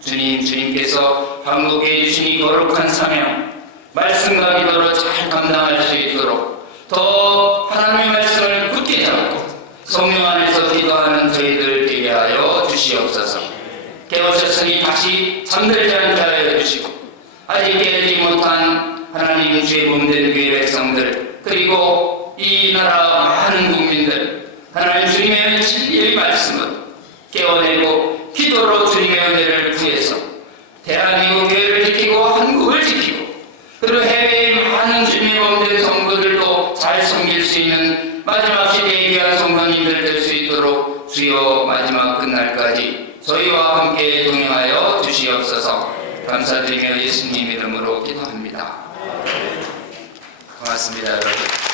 주님께서 한국교회에 주신 이 거룩한 사명, 말씀과 기도로 잘 감당할 수 있도록 더 하나님의 말씀을 굳게 잡고 성령 안에서 기도하는 저희들 되게 하여 주시옵소서. 깨우쳤으니 다시 잠들지 않게 하여 주시고 아직 깨지 못한 하나님 주의 몸된 교회 백성들 그리고 이 나라 많은 국민들 하나님 주님의 진리의 말씀을 깨워내고 기도로 주님의 은혜를 구해서 대한민국 교회를 지키고 한국을 지키고 그리고 해외의 많은 주님의 몸된 성도들도 잘 섬길 수 있는 마지막 시대의 귀한 성도님들 될 수 있도록 주여 마지막 끝날까지 저희와 함께 동행하여 주시옵소서. 감사드리며 예수님 이름으로 기도합니다. 고맙습니다, 여러분.